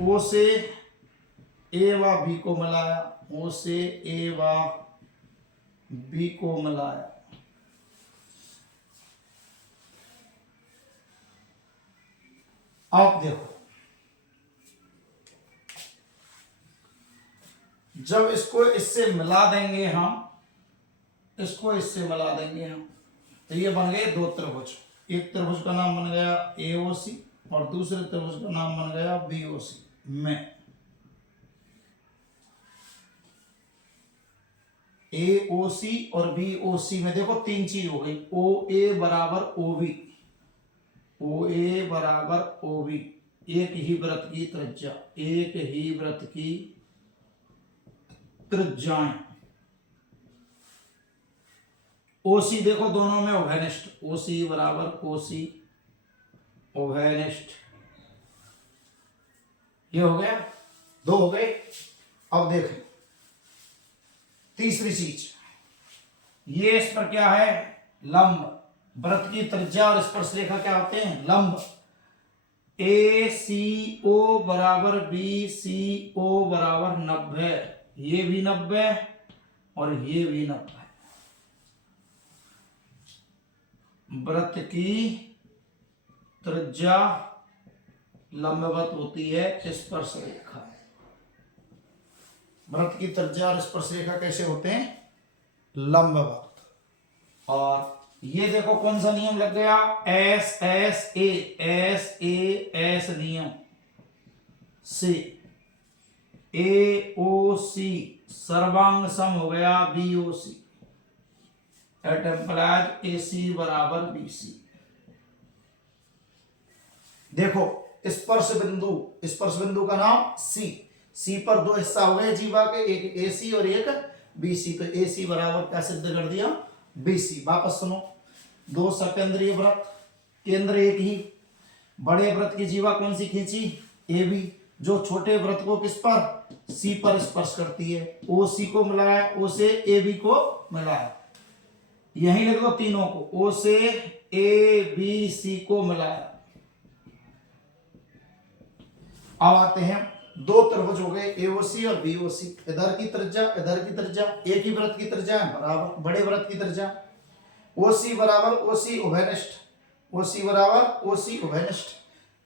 O से A व B को मिलाया, O से A व B को मिलाया। आप देखो, जब इसको इससे मिला देंगे हम, इसको इससे मिला देंगे हम, तो ये बन गए दो त्रिभुज। एक त्रिभुज का नाम बन गया AOC और दूसरे त्रिभुज का नाम बन गया BOC। में AOC और BOC में देखो तीन चीज हो गई। OA बराबर OB, OA बराबर OB, एक ही वृत्त की त्रिज्या, एक ही वृत्त की त्रिज्याएं। OC देखो दोनों में उभयनिष्ठ, OC बराबर OC उभयनिष्ठ। ये हो गया, दो हो गए। अब देखें तीसरी चीज, ये इस पर क्या है? लंब। वृत्त की त्रिज्या और स्पर्श रेखा क्या होते हैं? लंब। ACO बराबर BCO बराबर 90, ये भी 90 और ये भी 90। वृत्त की त्रिज्या लंबवत होती है स्पर्श रेखा। वृत्त की त्रिज्या और स्पर्श रेखा कैसे होते हैं? लंबवत। और ये देखो कौन सा नियम लग गया? SAS नियम से AOC सर्वांग सम हो गया BOC। एट एम्प्लाइज AC बराबर BC। देखो स्पर्श बिंदु का नाम C पर दो हिस्सा हो गए जीवा के, एक AC और एक BC। तो AC बराबर क्या सिद्ध कर दिया? BC। वापस सुनो, दो सकेंद्रीय वृत्त, केंद्र एक ही, बड़े वृत्त की जीवा कौन सी खींची? AB। जो छोटे वृत्त को किस पर? C पर स्पर्श करती है। OC को मिलाया, O से AB को मिलाया, यहीं लिख दो तीनों को, O से ABC को मिलाया। अब आते हैं, दो त्रिभुज हो गए AOC और BOC। इधर की त्रिज्या इधर की त्रिज्या, एक ही वृत्त की त्रिज्या बराबर, बड़े वृत्त की त्रिज्या। OC बराबर OC उभयनिष्ठ, OC बराबर OC उभयनिष्ठ।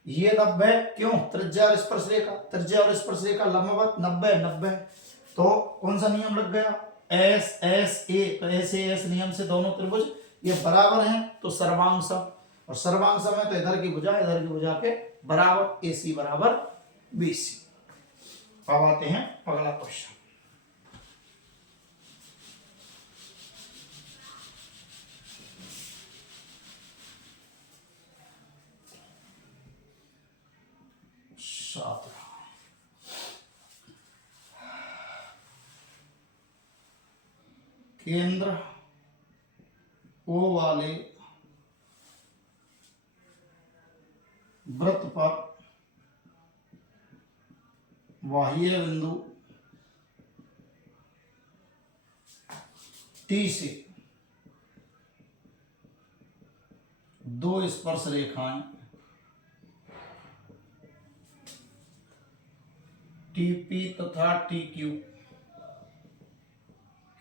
ये 90 क्यों? त्रिज्या और स्पर्श रेखा, त्रिज्या और स्पर्श रेखा लंबवत, 90। तो कौन सा नियम लग गया? SSA। तो SAS नियम से दोनों त्रिभुज ये बराबर हैं, तो सर्वांग सम, और सर्वांग सम है तो इधर की भुजा के बराबर, AC बराबर BC। अब आते हैं अगला क्वेश्चन। केंद्र ओ वाले वृत्त पर बाह्य बिंदु टी से दो स्पर्श रेखाएं टीपी तथा टीक्यू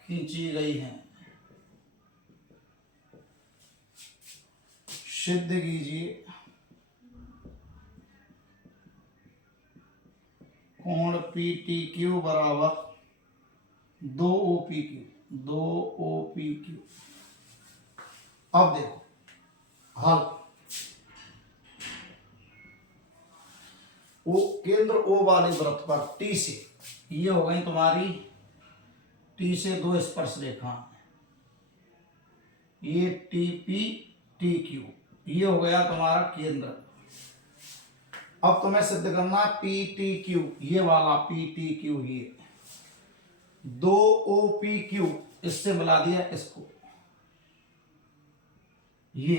खींची गई हैं। सिद्ध कीजिए कोण पी टी क्यू बराबर 2 OPQ 2 OPQ। अब देखो हल। ओ केंद्र ओ वाले वृत्त पर टी से, ये हो गई तुम्हारी टी से दो स्पर्श रेखा, ये टीपी टीक्यू, ये हो गया तुम्हारा केंद्र। अब तुम्हें सिद्ध करना पी टी क्यू, ये वाला पी टी क्यू, ये 2 OPQ, इससे मिला दिया इसको, ये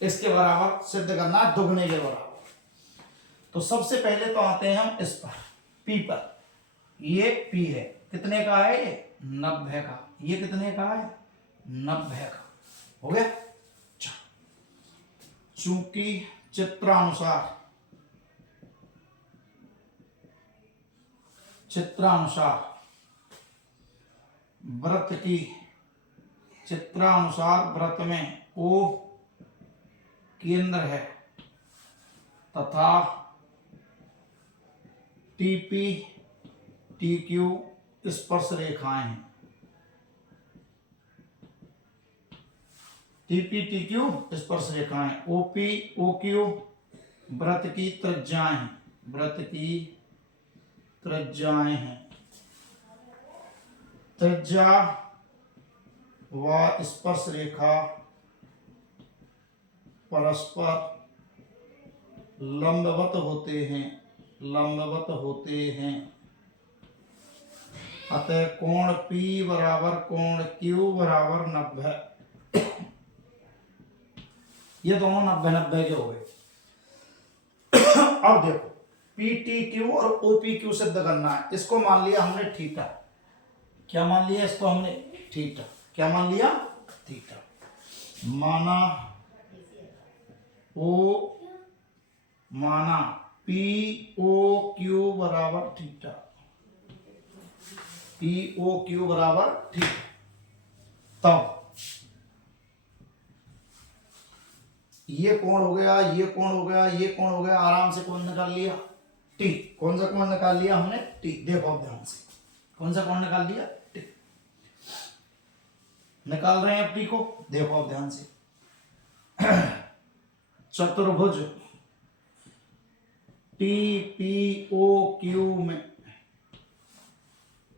इसके बराबर सिद्ध करना, दुगने के बराबर। तो सबसे पहले तो आते हैं हम इस पर, P पर। ये P है, कितने का है ये? 90 का। ये कितने का है? 90 का। हो गया। चूंकि चित्रानुसार वृत्त में O केंद्र है तथा टीपी टीक्यू स्पर्श रेखाएं हैं। टीपी टीक्यू स्पर्श रेखाएं, ओपी ओक्यू वृत्त की त्रिज्याएं हैं, त्रिज्या व स्पर्श रेखा परस्पर लंबवत होते हैं। अतः कोण P बराबर कोण Q बराबर 90। ये दोनों 90-90 के हो गए। अब देखो PTQ और OPQ सिद्ध करना है। इसको मान लिया हमने थीटा। क्या मान लिया इसको हमने? थीटा। क्या मान लिया? थीटा। माना POQ बराबर थीटा, POQ बराबर थीटा। तब ये कोण हो गया, ये कोण हो गया, ये कोण हो गया, आराम से कोण निकाल लिया T। कौन सा कोण निकाल लिया हमने? T। देखो अब ध्यान से, कौन सा कोण निकाल लिया? T। निकाल रहे हैं अब T को, देखो अब ध्यान से। चतुर्भुज TPOQ में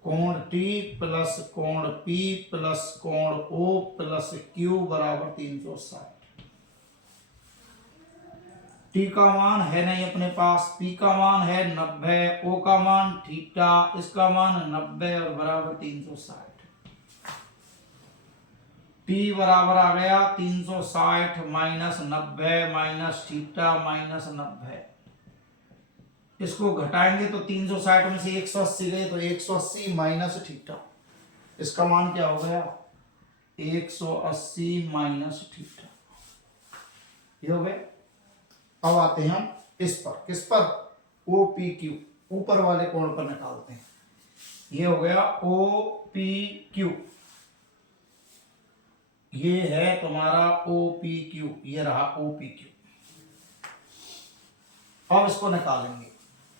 कोण T प्लस कोण P प्लस कोण O प्लस Q बराबर 360। T का मान है नहीं अपने पास, P का मान है 90, O का मान थीटा, इसका मान 90 और बराबर 360। T बराबर आ गया 360 माइनस 90 माइनस थीटा माइनस 90। इसको घटाएंगे तो 360 में से 180 गए तो 180 माइनस थीटा, इसका मान क्या हो गया? 180 माइनस थीटा। ये हो गए। अब आते हैं हम इस पर, किस पर? OPQ, ऊपर वाले कोण पर निकालते हैं। ये हो गया OPQ, ये है तुम्हारा OPQ, ये रहा OPQ। अब इसको निकालेंगे।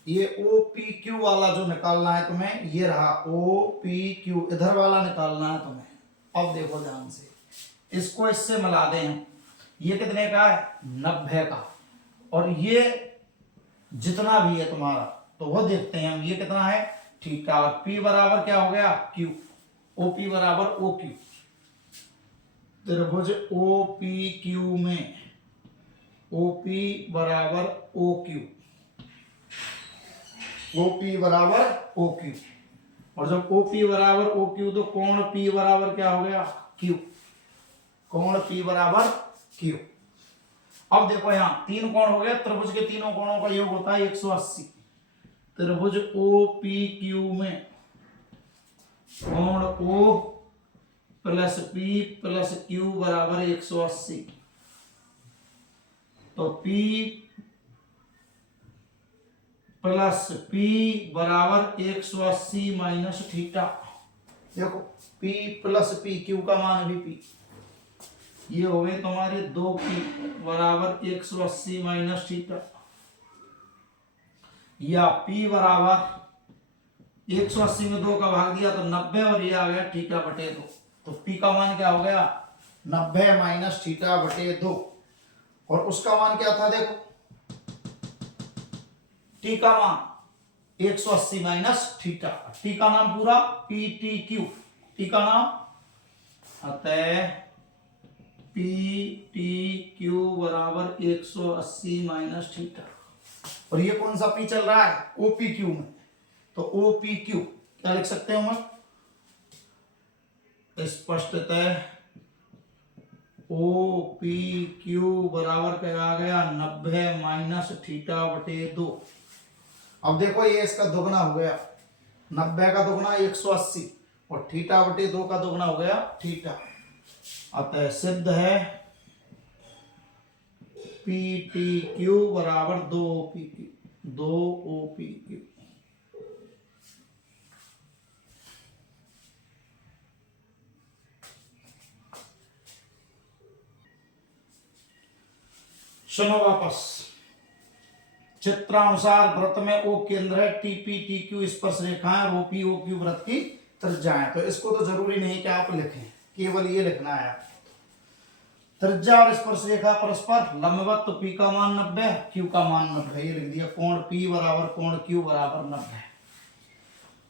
ये OPQ वाला जो निकालना है तुम्हें, ये रहा OPQ, इधर वाला निकालना है तुम्हें। अब देखो ध्यान से, इसको इससे मिला दें हम। ये कितने का है? 90 का। और ये जितना भी है तुम्हारा तो वो देखते हैं हम, ये कितना है? थीटा। और P बराबर क्या हो गया? Q। OP बराबर OQ। त्रिभुज OPQ में OP बराबर OQ, OP बराबर OQ। और जब ओ पी बराबर ओ क्यू तो कोण पी बराबर क्या हो गया क्यू, कोण पी बराबर क्यू। अब देखो यहाँ तीन कोण हो गया, त्रिभुज के तीनों कोणों का योग होता है 180। त्रिभुज ओ पी क्यू में कोण O plus P plus Q बराबर 180। तो P प्लस P बराबर 180 माइनस थीटा। देखो P प्लस P, क्यू का मान भी P, ये हो गए तुम्हारे 2P बराबर 180 माइनस थीटा, या P बराबर 180 में 2 का भाग दिया तो 90 और ये आ गया थीटा बटे 2। तो P का मान क्या हो गया 90 माइनस थीटा बटे 2, और उसका मान क्या था देखो T का मान 180 माइनस थीटा। T का नाम पूरा पी टी क्यू, T का नाम अतः पी टी क्यू बराबर 180 माइनस थीटा। और ये कौन सा P चल रहा है ओपी क्यू में, तो ओ पी क्यू क्या लिख सकते हैं हम स्पष्टतः ओ पी क्यू बराबर क्या आ गया 90 माइनस थीटा बटे 2। अब देखो ये इसका दुगना हो गया, 90 का दुगना 180 और थीटा बटे 2 का दुगना हो गया थीटा। अतः सिद्ध है पी टी क्यू बराबर 2 P Q, 2 O P Q. सुनो वापस, चित्रानुसार वृत्त में ओ केंद्र है, टीपी टी क्यू स्पर्श रेखाएं और ओपी ओ क्यू वृत्त की त्रिज्याएं। तो इसको तो जरूरी नहीं कि आप लिखें, केवल ये लिखना है त्रिज्या और स्पर्श रेखा परस्पर लंबवत, तो पी का मान 90 क्यू का मान 90, ये लिख दिया कोण पी बराबर कोण क्यू बराबर 90।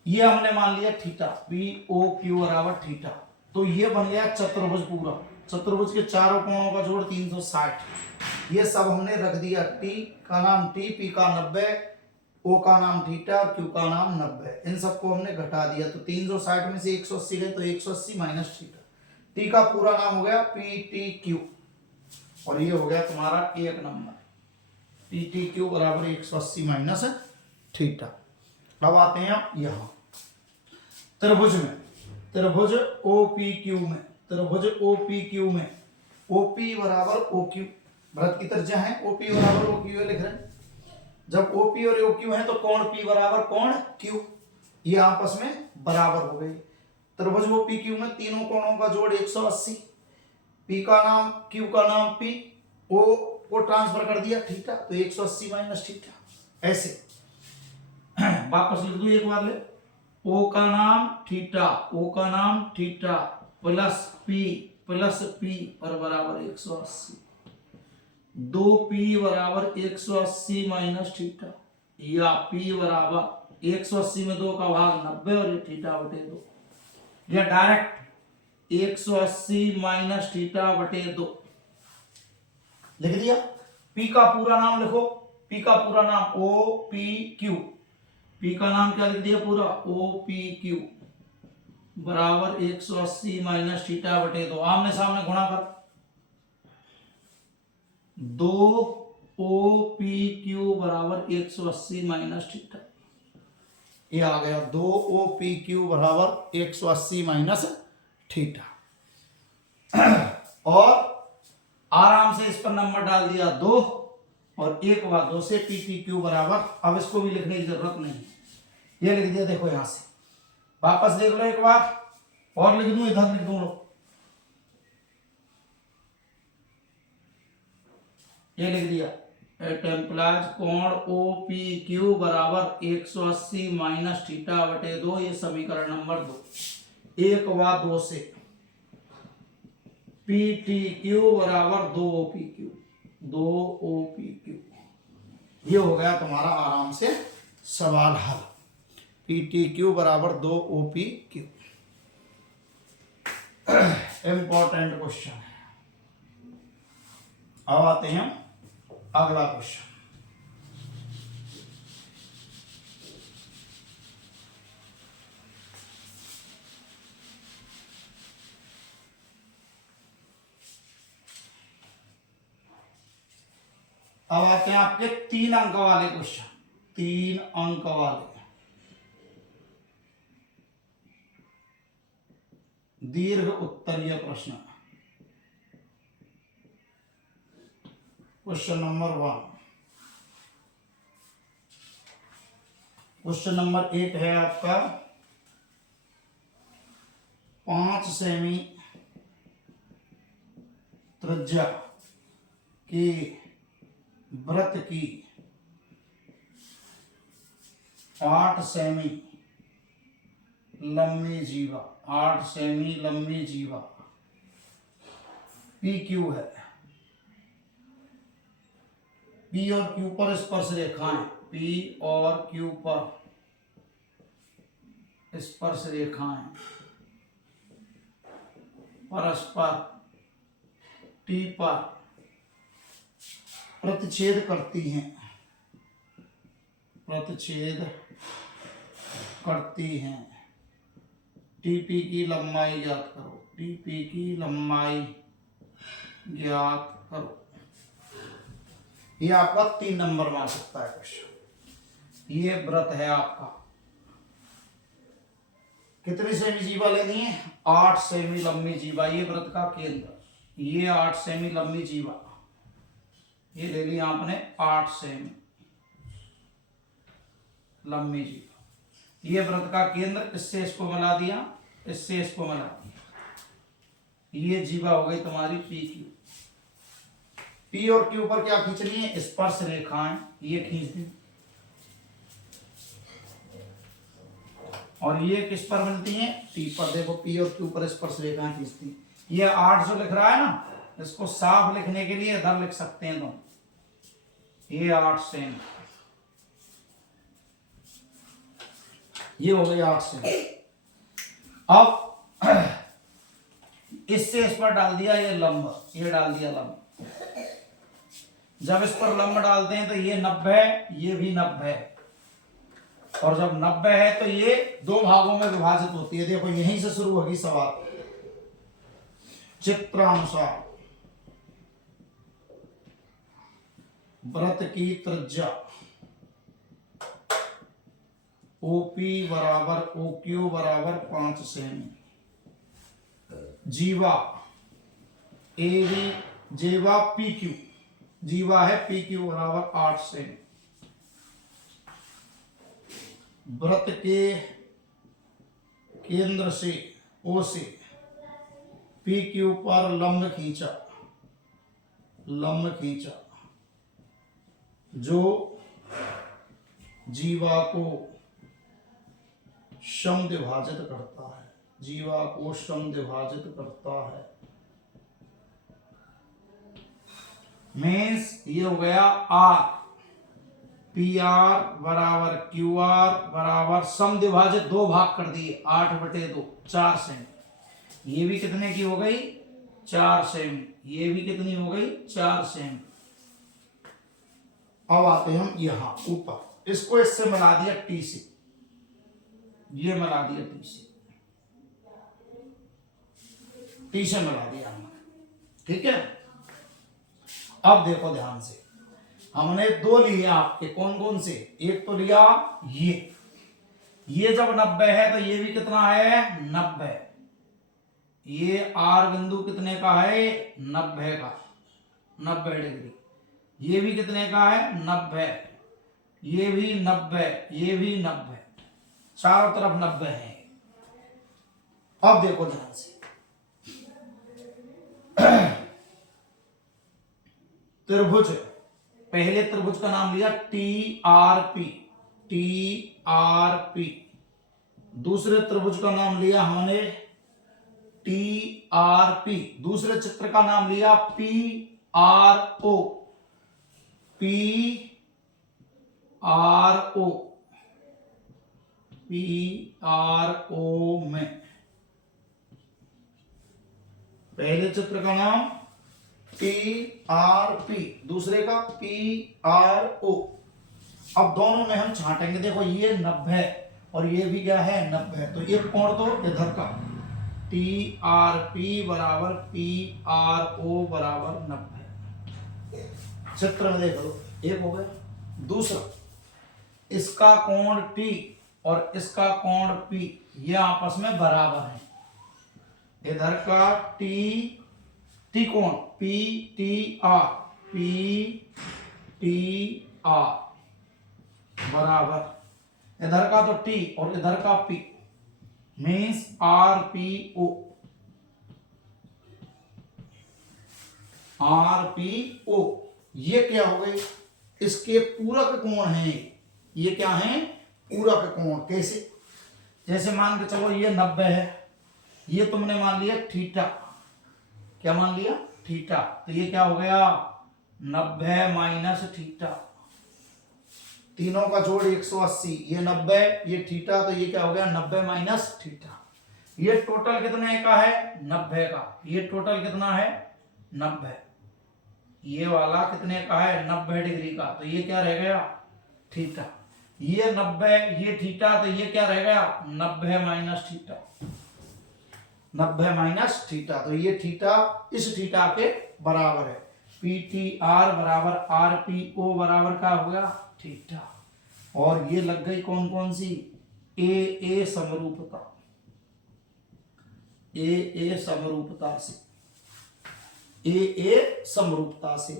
ये हमने मान लिया थीटा, पी ओ क्यू बराबर थीटा। तो ये बन गया चतुर्भुज पूरा, चतुर्भुज के चारों कोणों का जोड़ 360। ये सब हमने रख दिया, टी का नाम टी, पी का 90, ओ का नाम थीटा, क्यू का नाम 90। इन सबको हमने घटा दिया तो 360 में से 180 गए तो 180 माइनस थीटा। टी का पूरा नाम हो गया पी टी क्यू, और ये हो गया तुम्हारा एक नंबर पी टी क्यू बराबर 180 माइनस थीटा। अब आते हैं यहां त्रिभुज में, त्रिभुज ओ पी क्यू में, त्रिभुज ओ पी क्यू में ओपी बराबर ओ क्यू, वृत्त की त्रिज्या है ओपी बराबर ओ क्यू लिख रहे हैं। जब ओपी और ओ क्यू है तो कोण पी बराबर कोण क्यू, ये आपस में बराबर हो गई। त्रिभुज ओ पी क्यू में तीनों कोणों का जोड़ 180, पी का नाम क्यू का नाम पी, ओ को ट्रांसफर कर दिया थीटा, तो 180 माइनस थीटा। ऐसे वापस लिख दू एक बार ले, ओ का नाम थीटा, ओ का नाम थीटा प्लस पी और बराबर 180, 2p बराबर 180 माइनस थीटा, या p बराबर 180 में 2 का भाग 90 और ये थीटा बटे 2, या डायरेक्ट 180 माइनस थीटा बटे 2 लिख दिया। p का पूरा नाम लिखो, p का पूरा नाम ओ पी क्यू, p का नाम क्या लिख दिया पूरा ओ पी क्यू बराबर 180 माइनस थीटा बटे 2, आमने सामने गुणा कर, 2 ओ पी क्यू बराबर 180 माइनस थीटा, ये आ गया 2 ओ पी क्यू बराबर 180 माइनस थीटा। और आराम से इस पर नंबर डाल दिया 2 और 1 बार 2 से पी टी क्यू बराबर, अब इसको भी लिखने की जरूरत नहीं, ये लिख दिया। देखो यहां से वापस देख लो एक बार, और लिख दूं इधर लिख दूं, ये लिख दिया टेम्पलाज कोण ओ पी क्यू बराबर 180 माइनस थीटा बटे 2, ये समीकरण नंबर 2। 1 व 2 से पी टी क्यू बराबर 2 O P Q, 2 O P Q, ये हो गया तुम्हारा आराम से सवाल हल। पी टी क्यू बराबर 2 O P Q. Important question है। अब आते हैं अगला क्वेश्चन। अब आते हैं आपके 3 अंक वाले क्वेश्चन, 3 अंक वाले दीर्घ उत्तरीय प्रश्न। क्वेश्चन नंबर 1, क्वेश्चन नंबर 1 है आपका 5 सेमी त्रिज्या के वृत्त की 8 सेमी लंबी जीवा, 8 सेमी लंबी जीवा पी क्यू है। पी और क्यू पर स्पर्श रेखाएं, पी और क्यू पर स्पर्श रेखाएं परस्पर टी पर प्रतिच्छेद करती हैं, प्रतिच्छेद करती हैं। टीपी की लंबाई ज्ञात करो, टीपी की लंबाई ज्ञात करो। ये आपका 3 नंबर में आ सकता है क्वेश्चन। ये व्रत है आपका, कितनी सेमी जीवा लेनी है? 8 सेमी लंबी जीवा, ये व्रत का केंद्र, ये 8 सेमी लंबी जीवा, ये ले लिया आपने 8 सेमी लंबी जीवा। ये व्रत का केंद्र, इससे इसको मिला दिया, इससे इसको मिला दिया, ये जीवा हो गई तुम्हारी पी क्यू। पी और क्यू पर क्या खींचनी है? स्पर्श रेखाएं, ये खींच दी। और ये किस पर मिलती हैं? टी पर। देखो पी और क्यू पर स्पर्श रेखाएं खींचती। ये 8 जो लिख रहा है ना, इसको साफ लिखने के लिए इधर लिख सकते हैं तुम, ये 8 सेमी, ये हो गई 8 सेमी। अब इससे इस पर डाल दिया ये लंब, ये डाल दिया लंब। जब इस पर लंब डालते हैं तो ये 90 है, ये भी 90 है, और जब 90 है तो ये 2 भागों में विभाजित होती है। देखो यहीं से शुरू होगी सवाल। चित्रानुसार वृत्त की त्रिज्या OP बराबर OQ बराबर 5 सेमी, जीवा AB, जीवा PQ, जीवा है PQ बराबर 8 सेमी। वृत्त के केंद्र से O से PQ पर लंब खींचा, लंब खींचा, जो जीवा को समद्विभाजित करता है, जीवा को समद्विभाजित करता है। मीन्स ये हो गया R, PR बराबर QR बराबर समद्विभाजित 2 भाग कर दिए, 8/2, 4 सेमी। ये भी कितने की हो गई? 4 सेमी। ये भी कितनी हो गई? 4 सेमी। अब आते हैं हम यहां ऊपर, इसको इससे मिला दिया टी से, ये मिला दिया टी से, टी से मिला दिया हमने, ठीक है। अब देखो ध्यान से, हमने 2 लिए आपके, कौन कौन से? एक तो लिया ये जब 90 है तो ये भी कितना है? 90। ये आर बिंदु कितने का है? 90 का, 90 डिग्री। ये भी कितने का है? 90। ये भी 90, ये भी 90, चारों तरफ 90 है। अब देखो ध्यान से, त्रिभुज, पहले त्रिभुज का नाम लिया TRP, TRP। दूसरे त्रिभुज का नाम लिया हमने TRP। दूसरे चित्र का नाम लिया PRO, PRO, PRO में पहले चित्र का नाम TRP, दूसरे का PRO। अब दोनों में हम छांटेंगे। देखो ये 90 और ये भी क्या है? 90। तो एक कोण तो इधर का, TRP बराबर PRO बराबर 90। चित्र में देख लो, एक हो गया। दूसरा, इसका कोण T और इसका कोण P ये आपस में बराबर है। इधर का T कोण PTR बराबर, इधर का तो T और इधर का P मीन्स RPO ये क्या हो गए, इसके पूरक कोण हैं। ये क्या है, पूरक कोण। कैसे, जैसे मान के चलो ये 90 है, ये तुमने मान लिया थीटा, क्या मान लिया, थीटा, तो ये क्या हो गया 90 माइनस थीटा, तीनों का जोड़ 180, ये 90 ये थीटा, तो ये क्या हो गया 90 माइनस थीटा। ये टोटल कितने का है 90 का, ये टोटल कितना है 90, ये वाला कितने का है 90 डिग्री का, तो ये क्या रह गया थीटा। ये 90 ये थीटा, तो ये क्या रह गया 90 माइनस थीटा, 90 माइनस थीटा, तो ये थीटा इस थीटा के बराबर है। PTR बराबर RPO बराबर का हो गया थीटा। और ये लग गई कौन कौन सी, AA समरूपता, AA समरूपता से, AA समरूपता से।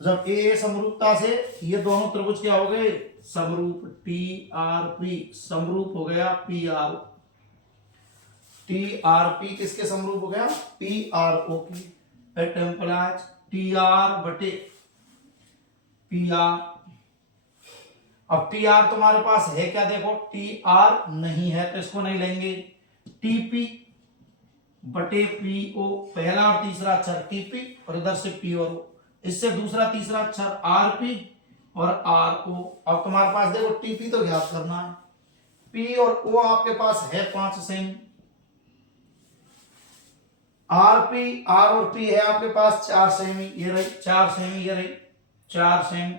जब AA समरूपता से ये दोनों त्रिभुज क्या हो गए समरूप, TRP समरूप हो गया PRO, TRP किसके समरूप हो गया PRO की। इट एम्प्लाइज TR बटे PR। अब TR तुम्हारे पास है क्या, देखो TR नहीं है तो इसको नहीं लेंगे। TP बटे PO, पहला और तीसरा अक्षर TP और इधर से P और O, इससे दूसरा तीसरा अक्षर RP और RO। अब तुम्हारे पास देखो TP तो ज्ञात करना है, P और O आपके पास है 5 सेमी, RP R और P है आपके पास 4 सेमी, ये रही 4 सेमी, ये रही 4 सेमी।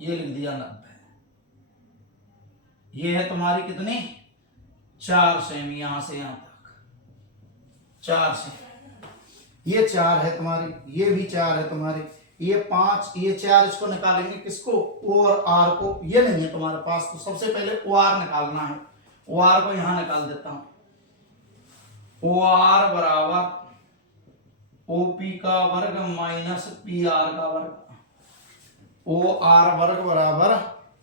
ये लिख दिया 90, ये है तुम्हारी कितनी 4 सेमी, यहां से यहां तक 4 सेमी, ये 4 है तुम्हारी, ये भी 4 है तुम्हारी, ये 5 ये 4, इसको निकालेंगे किसको O और R को, ये नहीं है तुम्हारे पास, तो सबसे पहले OR निकालना है। OR को यहां निकाल देता हूं, OR बराबर OP का वर्ग माइनस PR का वर्ग, OR वर्ग बराबर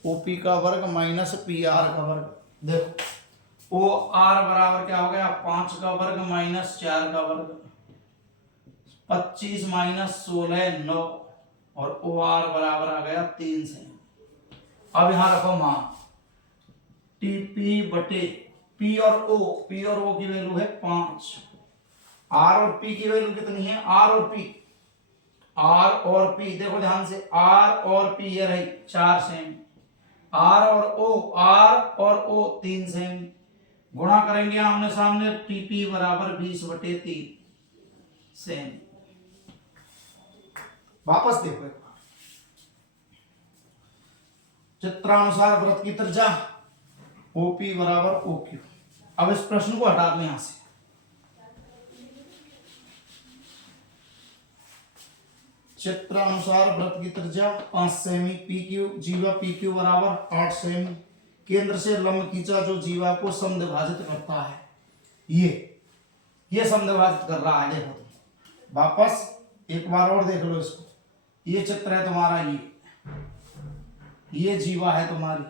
OP का वर्ग माइनस PR का वर्ग। देखो OR बराबर क्या हो गया 5 का वर्ग माइनस 4 का वर्ग, 25 माइनस 16 9, और OR बराबर आ गया 3 से। अब यहां रखो मान TP बटे P और O की वैल्यू है 5, R और P की वैल्यू कितनी है, R और P देखो ध्यान से, R और P ये रही 4 सेमी, R और O 3 सेमी, गुणा करेंगे आमने सामने, TP बराबर 20 बटे 3 सेमी। वापस देखो एक बार, चित्रानुसार वृत्त की त्रिज्या OP बराबर OQ। अब इस प्रश्न को हटा दो यहां से, चित्रानुसार वृत्त की त्रिज्या 5 सेमी, PQ जीवा PQ बराबर 8 सेमी, केंद्र से लंब खींचा जो जीवा को समद्विभाजित करता है, ये समद्विभाजित कर रहा है। देखो वापस एक बार और देख लो इसको, ये चित्र है तुम्हारा, ये जीवा है तुम्हारी,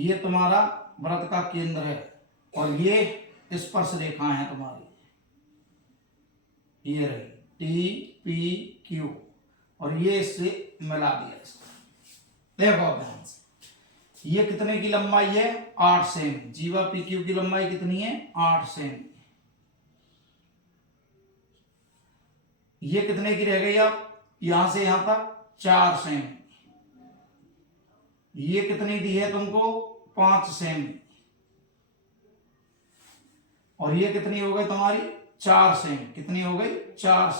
ये तुम्हारा वृत्त का केंद्र है, और ये स्पर्श रेखा है तुम्हारी, ये रही TPQ, और ये इससे मिला दिया इसको। देखो ध्यान से, ये कितने की लंबाई है 8 सेमी, जीवा PQ की लंबाई कितनी है 8 सेमी, ये कितने की रह गई, अब यहां से यहां तक 4 सेमी, ये कितनी दी है तुमको 5 सेमी, और ये कितनी हो गई तुम्हारी 4 सेमी, कितनी हो गई 4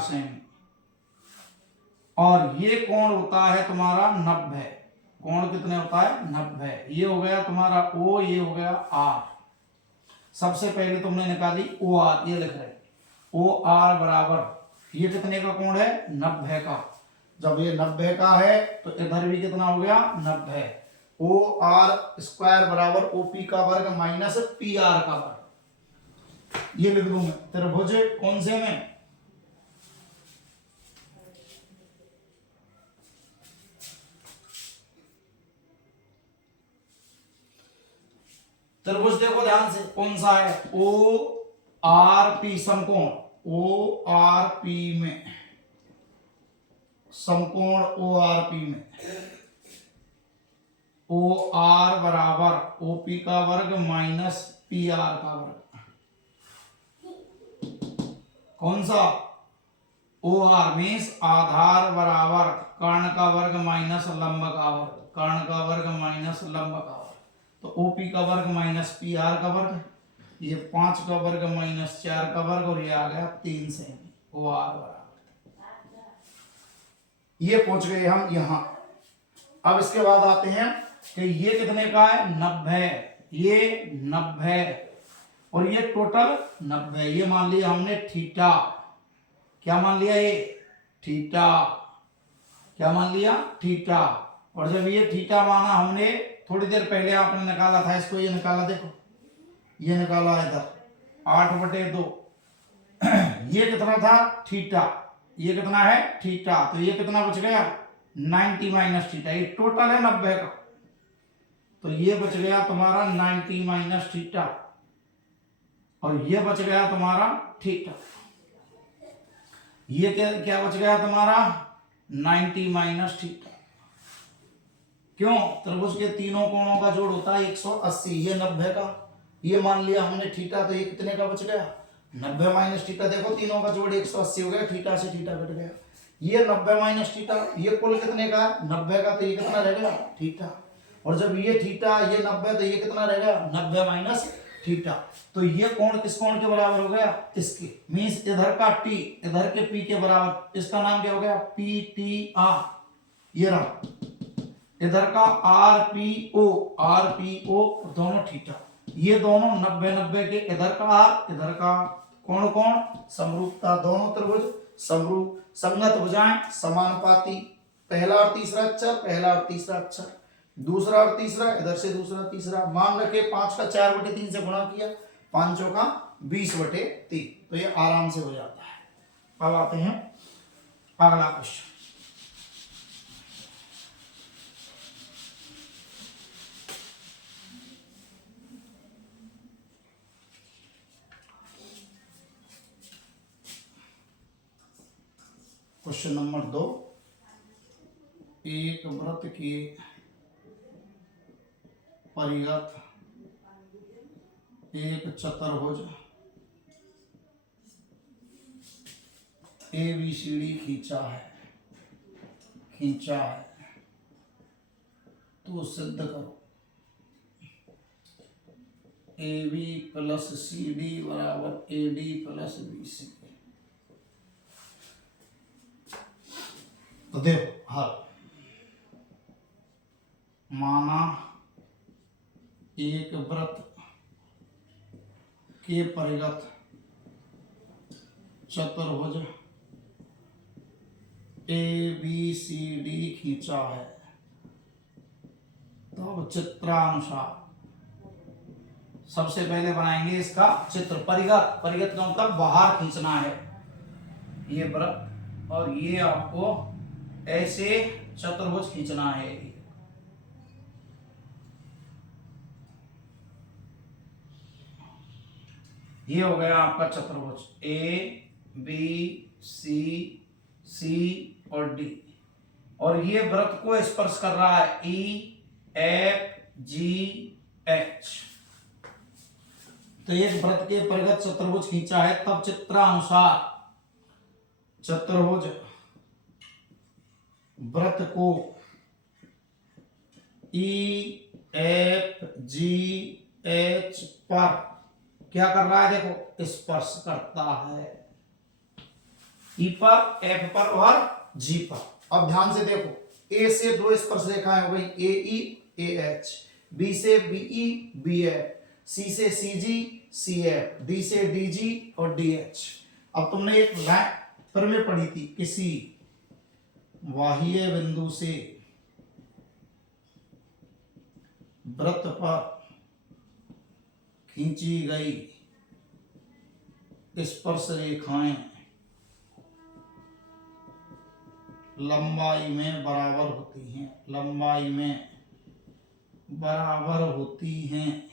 सेमी, और ये कोण होता है तुम्हारा 90, कोण कितने होता है 90। ये हो गया तुम्हारा ओ, ये हो गया आर। सबसे पहले तुमने निकाली ओ आर, ये लिख रहे ओ आर बराबर ये कितने का कोण है 90 का। जब ये 90 का है तो इधर भी कितना हो गया 90। ओ आर स्क्वायर बराबर ओपी का वर्ग माइनस पी आर का वर्ग। ये लिख दूं मैं त्रिभुज कौन से में त्रिभुज देखो ध्यान से कौन सा है ओ आर पी समकोण। ओ आर पी में समकोण ओ आर पी में ओ आर बराबर ओपी का वर्ग माइनस पी आर का वर्ग। कौन सा ओ आर मीन्स आधार बराबर कर्ण का वर्ग माइनस लंब का वर्ग, कर्ण का वर्ग माइनस लंब का वर्ग। तो ओपी का वर्ग माइनस पी आर का वर्ग, ये 5 का वर्ग माइनस 4 का वर्ग, और ये आ गया 3 सेमी ओ आर बराबर। ये पहुंच गए हम यहां। अब इसके बाद आते हैं कि ये कितने का है 90, ये 90 और ये टोटल 90। ये मान लिया हमने थीटा, क्या मान लिया ये थीटा, क्या मान लिया थीटा। और जब ये थीटा माना हमने थोड़ी देर पहले आपने निकाला था इसको, ये निकाला देखो, ये निकाला इधर 8/2। ये कितना था थीटा, ये कितना है थीटा, तो ये कितना बच गया 90 माइनस थीटा। ये टोटल है 90 का, तो ये बच गया तुम्हारा 90 माइनस थीटा, और ये बच गया तुम्हारा थीटा। ये क्या बच गया तुम्हारा 90 माइनस थीटा। क्यों, त्रिभुज के तीनों कोणों का जोड़ होता है 180। ये 90 का, ये मान लिया हमने थीटा, तो ये कितने का बच गया 90 माइनस थीटा। देखो तीनों का जोड़ 180 हो गया, थीटा से थीटा कट गया। ये 90 माइनस थीटा, ये कुल कितने का 90 का, तो ये कितना रह गया थीटा। और जब ये थीटा ये 90, तो ये कितना रह गया 90 माइनस थीटा। तो ये कोण किस कोण के बराबर हो गया इसके, मीन्स इधर का टी इधर के पी के बराबर। इसका नाम क्या हो गया पी टी आर। ये रहा इधर का आर पी ओ दोनों थीटा। ये दोनों 90 के, इधर का आर इधर का कोण कोण समरूपता। दोनों त्रिभुज समरूप, संगत भुजाएं समानुपाती। पहला और तीसरा अक्षर, पहला और तीसरा अक्षर, दूसरा और तीसरा, इधर से दूसरा तीसरा। मान रखे 5 का 4/3 से गुणा किया, 5 का 20/3, तो ये आराम से हो जाता है। अब आते हैं अगला क्वेश्चन। क्वेश्चन नंबर 2, एक वृत्त की परिघत एक चतुर्भुज ABCD खींचा है तो सिद्ध करो AB + CD = AD + BC। तो देखो हल, माना एक वृत्त के परिघत चतुर्भुज ABCD खींचा है, तो चित्रानुसार सबसे पहले बनाएंगे इसका चित्र। परिघत का मतलब बाहर खींचना है ये वृत्त, और ये आपको ऐसे चतुर्भुज खींचना है। ये हो गया आपका चतुर्भुज ABC C और D, और ये वृत्त को स्पर्श कर रहा है EFGH। तो एक वृत्त के परिघत चतुर्भुज खींचा है, तब चित्रानुसार चतुर्भुज वृत्त को EFGH पर क्या कर रहा है, देखो स्पर्श करता है, E पर, F पर और G पर। अब ध्यान से देखो ए से दो स्पर्श रेखाएं हो गई, ए ई ए एच, बी से बी ई बी एफ, सी से सी जी सी एफ, डी से डी जी और डी एच। अब तुमने एक लाइन पर में पढ़ी थी, किसी बाह्य बिंदु से वृत्त पर खींची गई स्पर्श रेखाएं लंबाई में बराबर होती हैं, लंबाई में बराबर होती हैं।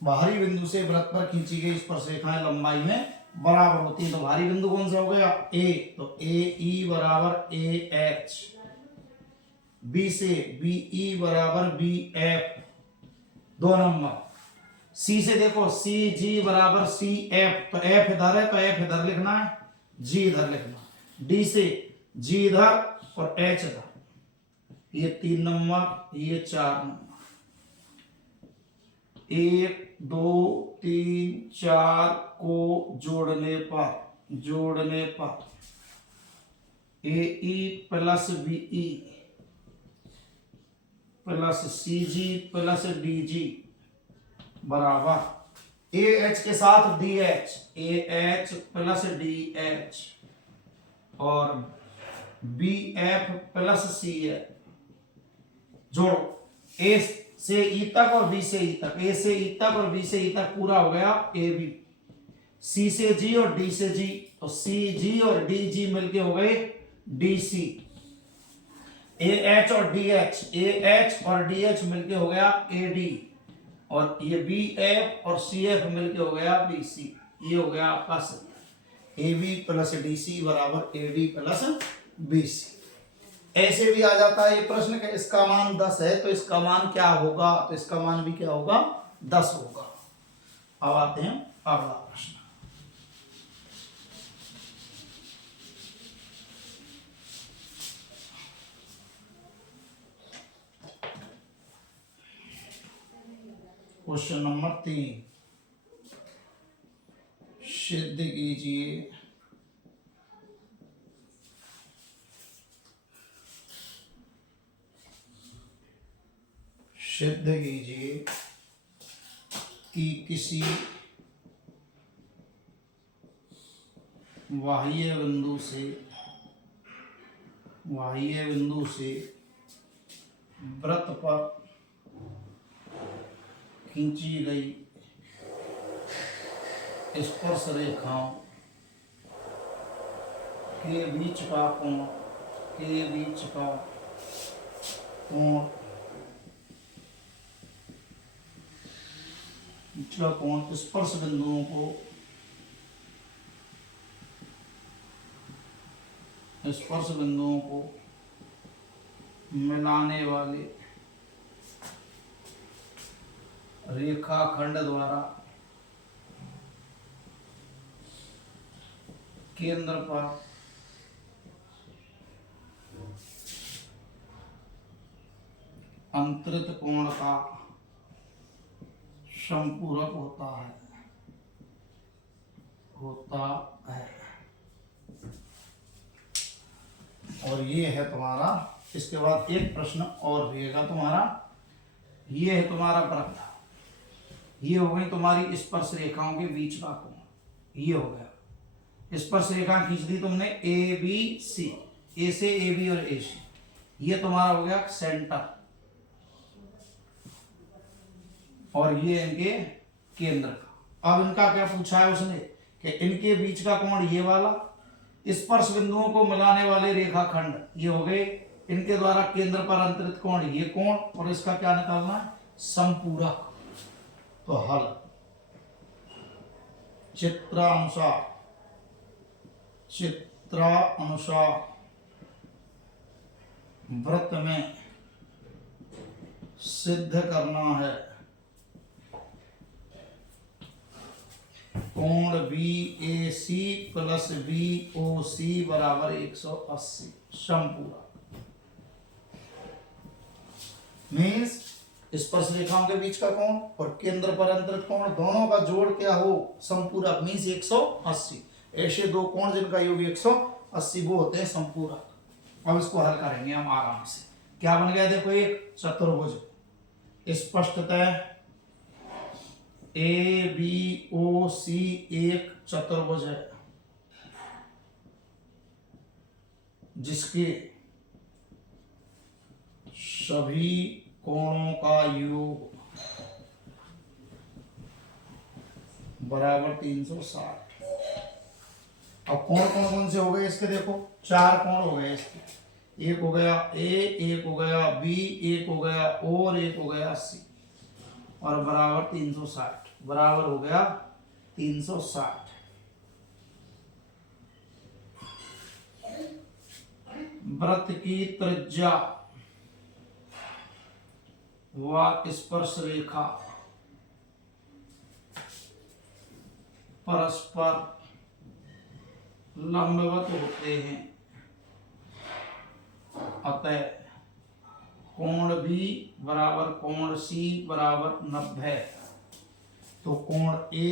बाहरी बिंदु से वृत्त पर खींची गई स्पर्श रेखाएं लंबाई में बराबर होती हैं। तो बाहरी बिंदु कौन सा हो गया, ए, तो ए ई बराबर ए एच, बी से बी ई बराबर बी एफ 2 नंबर, सी से देखो सी जी बराबर सी एफ, तो एफ इधर है तो एफ इधर लिखना है, जी इधर लिखना, डी से जी इधर और एच इधर, ये 3 नंबर, ये 4 नंबर, 1 2 3 4 को जोड़ने पर A E plus B E plus C G plus D G बराबर ए एच के साथ D H, A H plus D H और B F plus C F, जोड़ो ए से ई तक और बी से ई तक, ए से ई तक और बी से ई तक पूरा हो गया ए बी, सी से जी और डी से जी, तो सी जी और डी जी मिलके हो गए डी सी, ए एच और डी एच, ए एच और डी एच मिलके हो गया ए डी, और ये बी एफ और सी एफ मिलके हो गया बी सी, ये हो गया आपका A B plus D C बराबर A D plus B C. ऐसे भी आ जाता है ये प्रश्न कि इसका मान 10 है तो इसका मान क्या होगा, तो इसका मान भी क्या होगा, 10 होगा। अब आते हैं अगला प्रश्न। क्वेश्चन नंबर 3, सिद्ध कीजिए कि किसी बाह्य बिंदु से वृत्त पर खींची गई स्पर्श रेखाओं के बीच का कोण स्पर्श बिंदुओं को मिलाने वाले रेखाखंड द्वारा केंद्र पर अंतरित कोण का संपूरक होता है। और ये है तुम्हारा, इसके बाद एक प्रश्न और रहेगा तुम्हारा, ये है तुम्हारा वृत्त, ये हो गई तुम्हारी स्पर्श रेखाओं के बीच का कोण, ये हो गया। स्पर्श रेखा खींच दी तुमने ए बी सी, ए से ए बी और ए सी, ये तुम्हारा हो गया सेंटर, और ये इनके केंद्र का। अब इनका क्या पूछा है उसने कि इनके बीच का कोण ये वाला, स्पर्श बिंदुओं को मिलाने वाले रेखाखंड ये हो गए, इनके द्वारा केंद्र पर अंतरित कोण ये कोण, और इसका क्या निकालना है, संपूरक। तो हल चित्रानुसार वृत्त में सिद्ध करना है कोण BAC प्लस BOC बराबर 180 संपूरक। मीन्स स्पर्श रेखाओं के बीच का कोण और केंद्र पर अंतरित कोण दोनों का जोड़ क्या हो, संपूरक, मीन्स 180। ऐसे दो कोण जिनका योग 180 80 वो होते हैं संपूरक। अब इसको हल करेंगे हम आराम से। क्या बन गया देखो, एक चतुर्भुज स्पष्टतः ए बी ओ सी एक चतुर्भुज है जिसके सभी कोणों का योग बराबर 360। अब कोण कौन कौन से हो गए इसके, देखो 4 कोण हो गए इसके। एक हो गया ए, एक हो गया बी, एक हो गया और एक हो गया सी, और बराबर 360, बराबर हो गया 360। वृत्त की त्रिज्या व स्पर्श रेखा परस्पर लंबवत होते हैं, अतः कोण बी बराबर कोण सी बराबर 90। तो कोण ए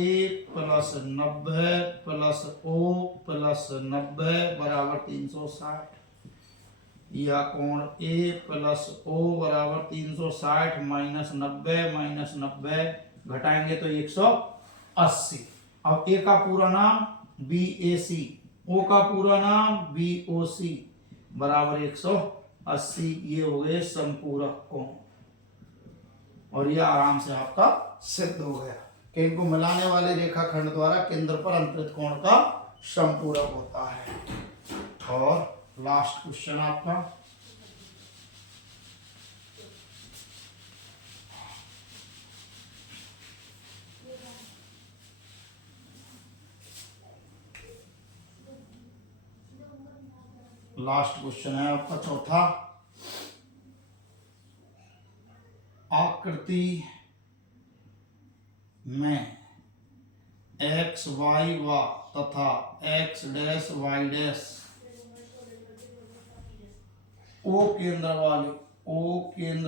प्लस 90 प्लस ओ प्लस 90 बराबर 360, या कोण ए प्लस ओ बराबर 360 माइनस 90 घटाएंगे तो 180। अब ए का पूरा नाम बी ए सी, ओ का पूरा नाम बी ओ सी बराबर 180। ये हो गए संपूरक कोण, और ये आराम से आपका सिद्ध हो गया कि इनको मिलाने वाले रेखाखंड द्वारा केंद्र पर अंतरित कोण का संपूरक होता है। और लास्ट क्वेश्चन आपका, लास्ट क्वेश्चन है आपका चौथा। आकृति में एक्स वाई व तथा X dash Y dash O केंद्र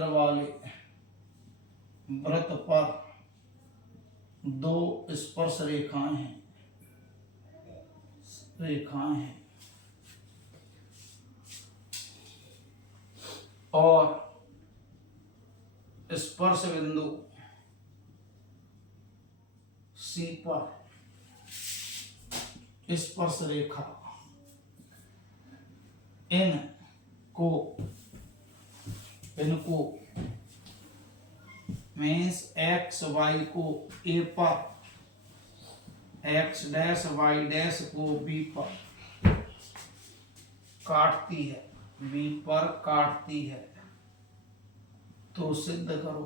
वाले वृत्त पर 2 स्पर्श रेखाएं हैं और स्पर्श बिंदु सी पर स्पर्श रेखा इनको मीन्स एक्स वाई को ए पर, एक्स डैश वाई डैश को बी पर काटती है, बी पर काटती है, तो सिद्ध करो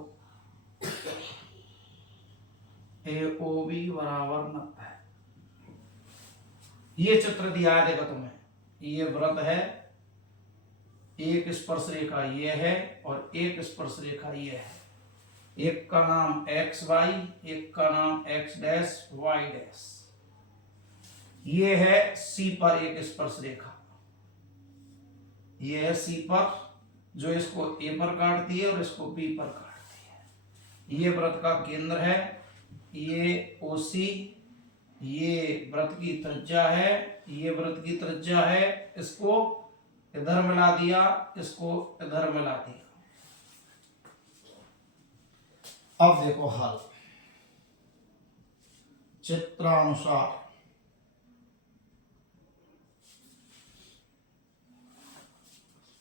ए ओ बी बराबर 90। ये चित्र दिया है देखो तुम्हें, ये वृत्त है, एक स्पर्श रेखा ये है और एक स्पर्श रेखा ये है। एक का नाम एक्स वाई, एक का नाम एक्स डैश वाई डैश। ये है सी पर एक स्पर्श रेखा, ये है सी पर जो इसको ए पर काटती है और इसको बी पर काटती है। ये वृत्त का केंद्र है, ये ओ सी, ये वृत्त की त्रिज्या है, ये वृत्त की त्रिज्या है। इसको इधर मिला दिया, इसको इधर मिला दिया। अब देखो हल चित्रानुसार।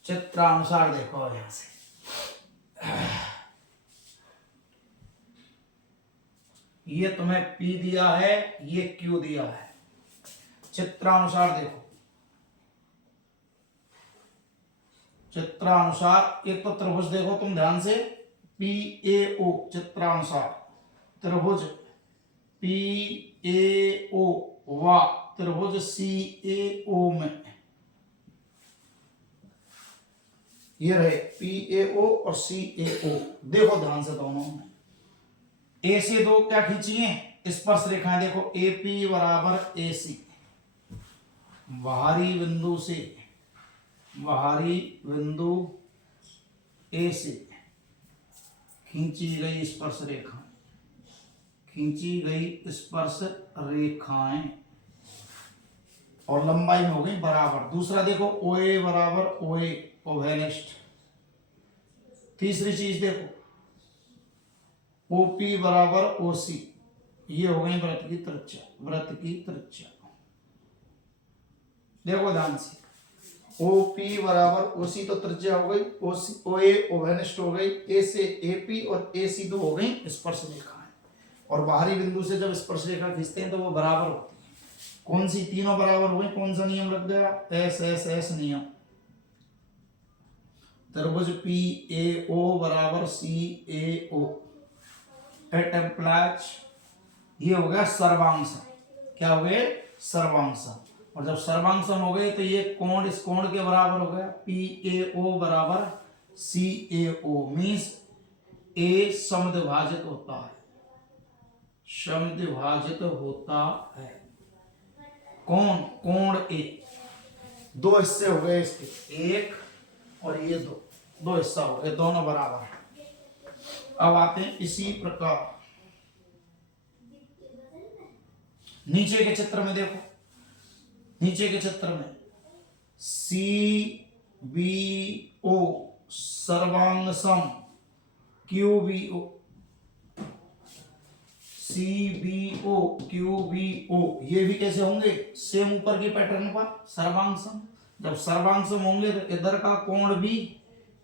चित्रानुसार देखो यहां से, ये तुम्हें P दिया है, ये Q दिया है। चित्रानुसार देखो, चित्रानुसार एक तो त्रिभुज देखो तुम ध्यान से, PAO चित्रानुसार त्रिभुज PAO व त्रिभुज CAO में, ये रहे PAO और CAO। देखो ध्यान से दोनों में ए से 2 क्या खींचिए स्पर्श रेखाएं, देखो AP बराबर AC, बाहरी बिंदु ए से खींची गई स्पर्श रेखाएं और लंबाई में हो गई बराबर। दूसरा देखो ओ ए बराबर ओ ए ओवेनिस्ट। तीसरी चीज देखो ओपी बराबर ओसी, ये हो गई वृत्त की त्रिज्या, वृत्त की त्रिज्या। देखो ध्यान से, ओपी बराबर ओसी तो त्रिज्या हो गई, ओसी ओ ए ओवेनिस्ट हो गई, ए से एपी और ए सी दो हो गई स्पर्श रेखा है। और बाहरी बिंदु से जब स्पर्श रेखा खींचते हैं तो वो बराबर होती है। कौन सी? तीनों बराबर हो गई। कौन सा नियम लग गया? एस एस एस नियम। त्रिभुज पी ए ओ बराबर सी ए ओ एट एम्प्लाइज, ये हो गया सर्वांशम। क्या हो गए? सर्वांशम। और जब सर्वांशम हो गए तो ये कोण इस कोण के बराबर हो गया। पी ए ओ बराबर सी ए ओ मीन्स ए समद्विभाजित होता है, समद्विभाजित होता है। कौन? कोण ए। दो हिस्से हो गए इसके, एक और ये दो, दो हिस्सा हो गए, दोनों बराबर है। अब आते हैं इसी प्रकार नीचे के चित्र में। देखो नीचे के चित्र में सी बी ओ सर्वांग सम Q B O, C B O Q B O, ये भी कैसे होंगे? सेम ऊपर के पैटर्न पर सर्वांग सम। जब सर्वांग सम होंगे तो इधर का कोण भी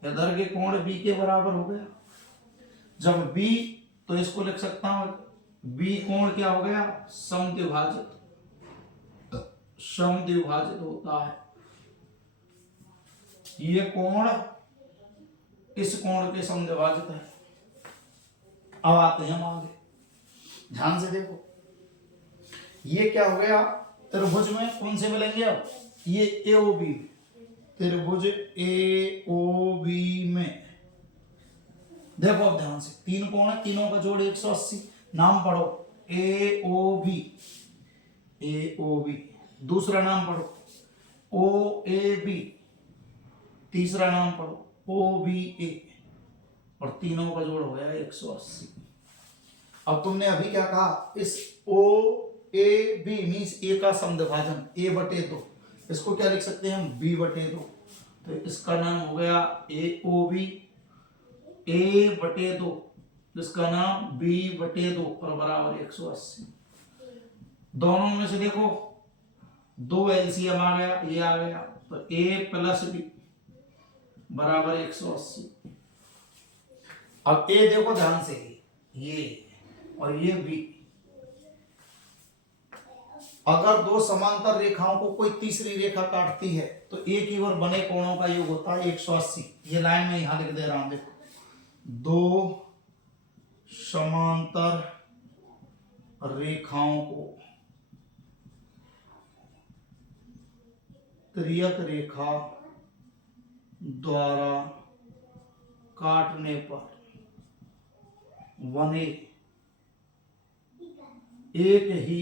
इधर के कोण बी के बराबर हो गया। जब बी, तो इसको लिख सकता हूं बी कोण क्या हो गया? समद्विभाजित, समद्विभाजित होता है। ये कोण इस कोण के समद्विभाजित है। अब आते हैं हम आगे, ध्यान से देखो। ये क्या हो गया? त्रिभुज में कौन से मिलेंगे? अब ये ए ओ बी, त्रिभुज ए ओ बी में देखो अब ध्यान से, तीन कोण है, तीनों का जोड़ 180। नाम पढ़ो ए ओ बी, ए ओ बी। दूसरा नाम पढ़ो ओ ए बी, तीसरा नाम पढ़ो ओ बी ए, और तीनों का जोड़ हो गया 180। अब तुमने अभी क्या कहा? इस ओ ए बी मीन्स ए का समद्विभाजन ए बटे दो, इसको क्या लिख सकते हैं हम? बी बटे दो। तो इसका नाम हो गया ए ओ बी, ए बटे दो, इसका नाम बी बटे दो, और बराबर 180। दोनों में से देखो दो एलसीएम आ गया, ये आ गया, तो ए प्लस बी बराबर 180। अब ए देखो ध्यान से, ये और ये बी, अगर दो समांतर रेखाओं को कोई तीसरी रेखा काटती है तो एक ही ओर बने कोणों का योग होता है 180। ये लाइन में यहां लिख दे रहा हूं, देखो दो समांतर रेखाओं को तिर्यक रेखा द्वारा काटने पर बने एक ही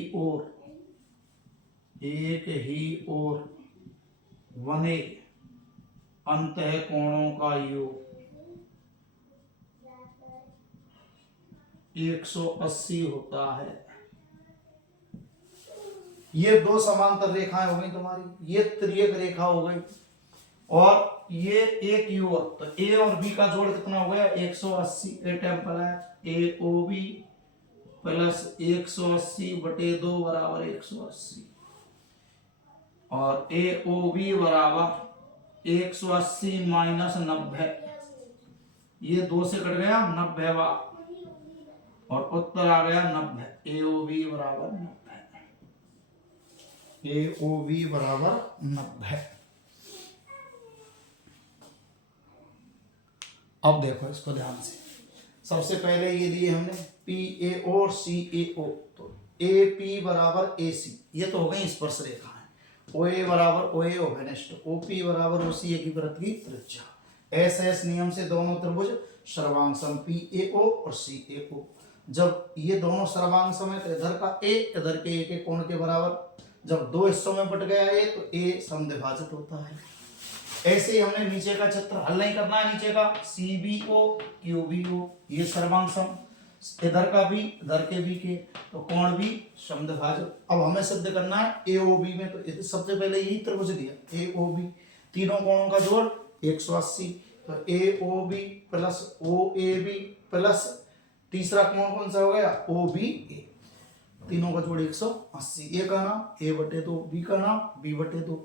ओर बने अंतः कोणों का योग 180 होता है। ये दो समांतर रेखाएं हो गई तुम्हारी, ये तिर्यक रेखा हो गई, और ये एक ही ओर, तो ए और बी का जोड़ कितना हो गया? 180। ए टेम्पल ए ओ बी प्लस 180 बटे 2 बराबर 180, और ए ओ बी बराबर 180 माइनस 90, ये 2 से कट गया 90वां, और उत्तर आ गया 90। ए ओ बी बराबर 90, ए ओ बी बराबर 90। अब देखो इसको ध्यान से, सबसे पहले ये दिए हमने पी ए ओ और सी ए ओ, तो ए पी बराबर ए सी, ये तो हो गई स्पर्श रेखा है। ओ ए बराबर ओ ए ओवेनिस्ट, ओ पी बराबर ओ सी, एक ही वृत्त की त्रिज्या। एस एस नियम से दोनों त्रिभुज सर्वांगसम पी ए ओ और सी ए ओ। जब ये दोनों सर्वांगसम है तो इधर का ए इधर के ए के कोण के बराबर। जब दो हिस्सों में बट गया ए तो ए समद्विभाजित होता है। ऐसे ही हमने नीचे का चित्र हल नहीं करना है, नीचे का C B O Q B O, ये सर्वांगसम। इधर का भी इधर के भी के, तो कोण भी समद्विभाजक। अब हमें सिद्ध करना है ए ओ बी में, तो ये सबसे पहले यही त्रिभुज दिया ए ओ बी, तीनों कोणों का जोड़ 180, तो A O B plus O A B plus तीसरा कोण कौन सा हो गया ओ बी ए, तीनों का जोड़ 180। ए का नाम ए बटे 2, बी का नाम बी बटे 2,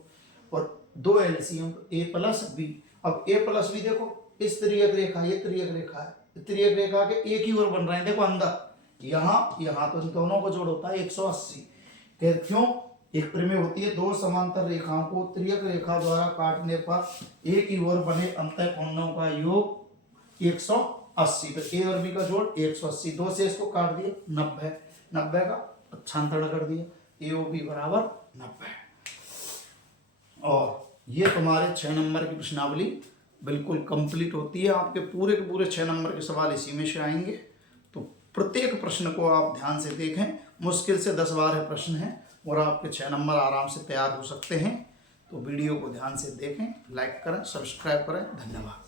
और दो एलसीएम ए प्लस बी। अब ए प्लस बी देखो, इस तिर्यक रेखा, ये तिर्यक रेखा है, तिर्यक रेखा के एक ही ओर बन रहे हैं, देखो अंदर यहाँ तो इन दोनों को जोड़ होता है 180। क्यों? एक प्रमेय होती है, दो समांतर रेखाओं को तिर्यक रेखा द्वारा काटने पर एक ही ओर बने अंतःकोणों का योग 180, तो ए और बी का जोड़ 180, दो से इसको काट दिया 90, 90 का पक्षांतरण कर दिया, ए ओ बी बराबर 90। और ये तुम्हारे 6 नंबर की प्रश्नावली बिल्कुल कंप्लीट होती है। आपके पूरे के पूरे 6 नंबर के सवाल इसी में से आएंगे, तो प्रत्येक प्रश्न को आप ध्यान से देखें। मुश्किल से 10-12 प्रश्न हैं और आपके 6 नंबर आराम से तैयार हो सकते हैं। तो वीडियो को ध्यान से देखें, लाइक करें, सब्सक्राइब करें। धन्यवाद।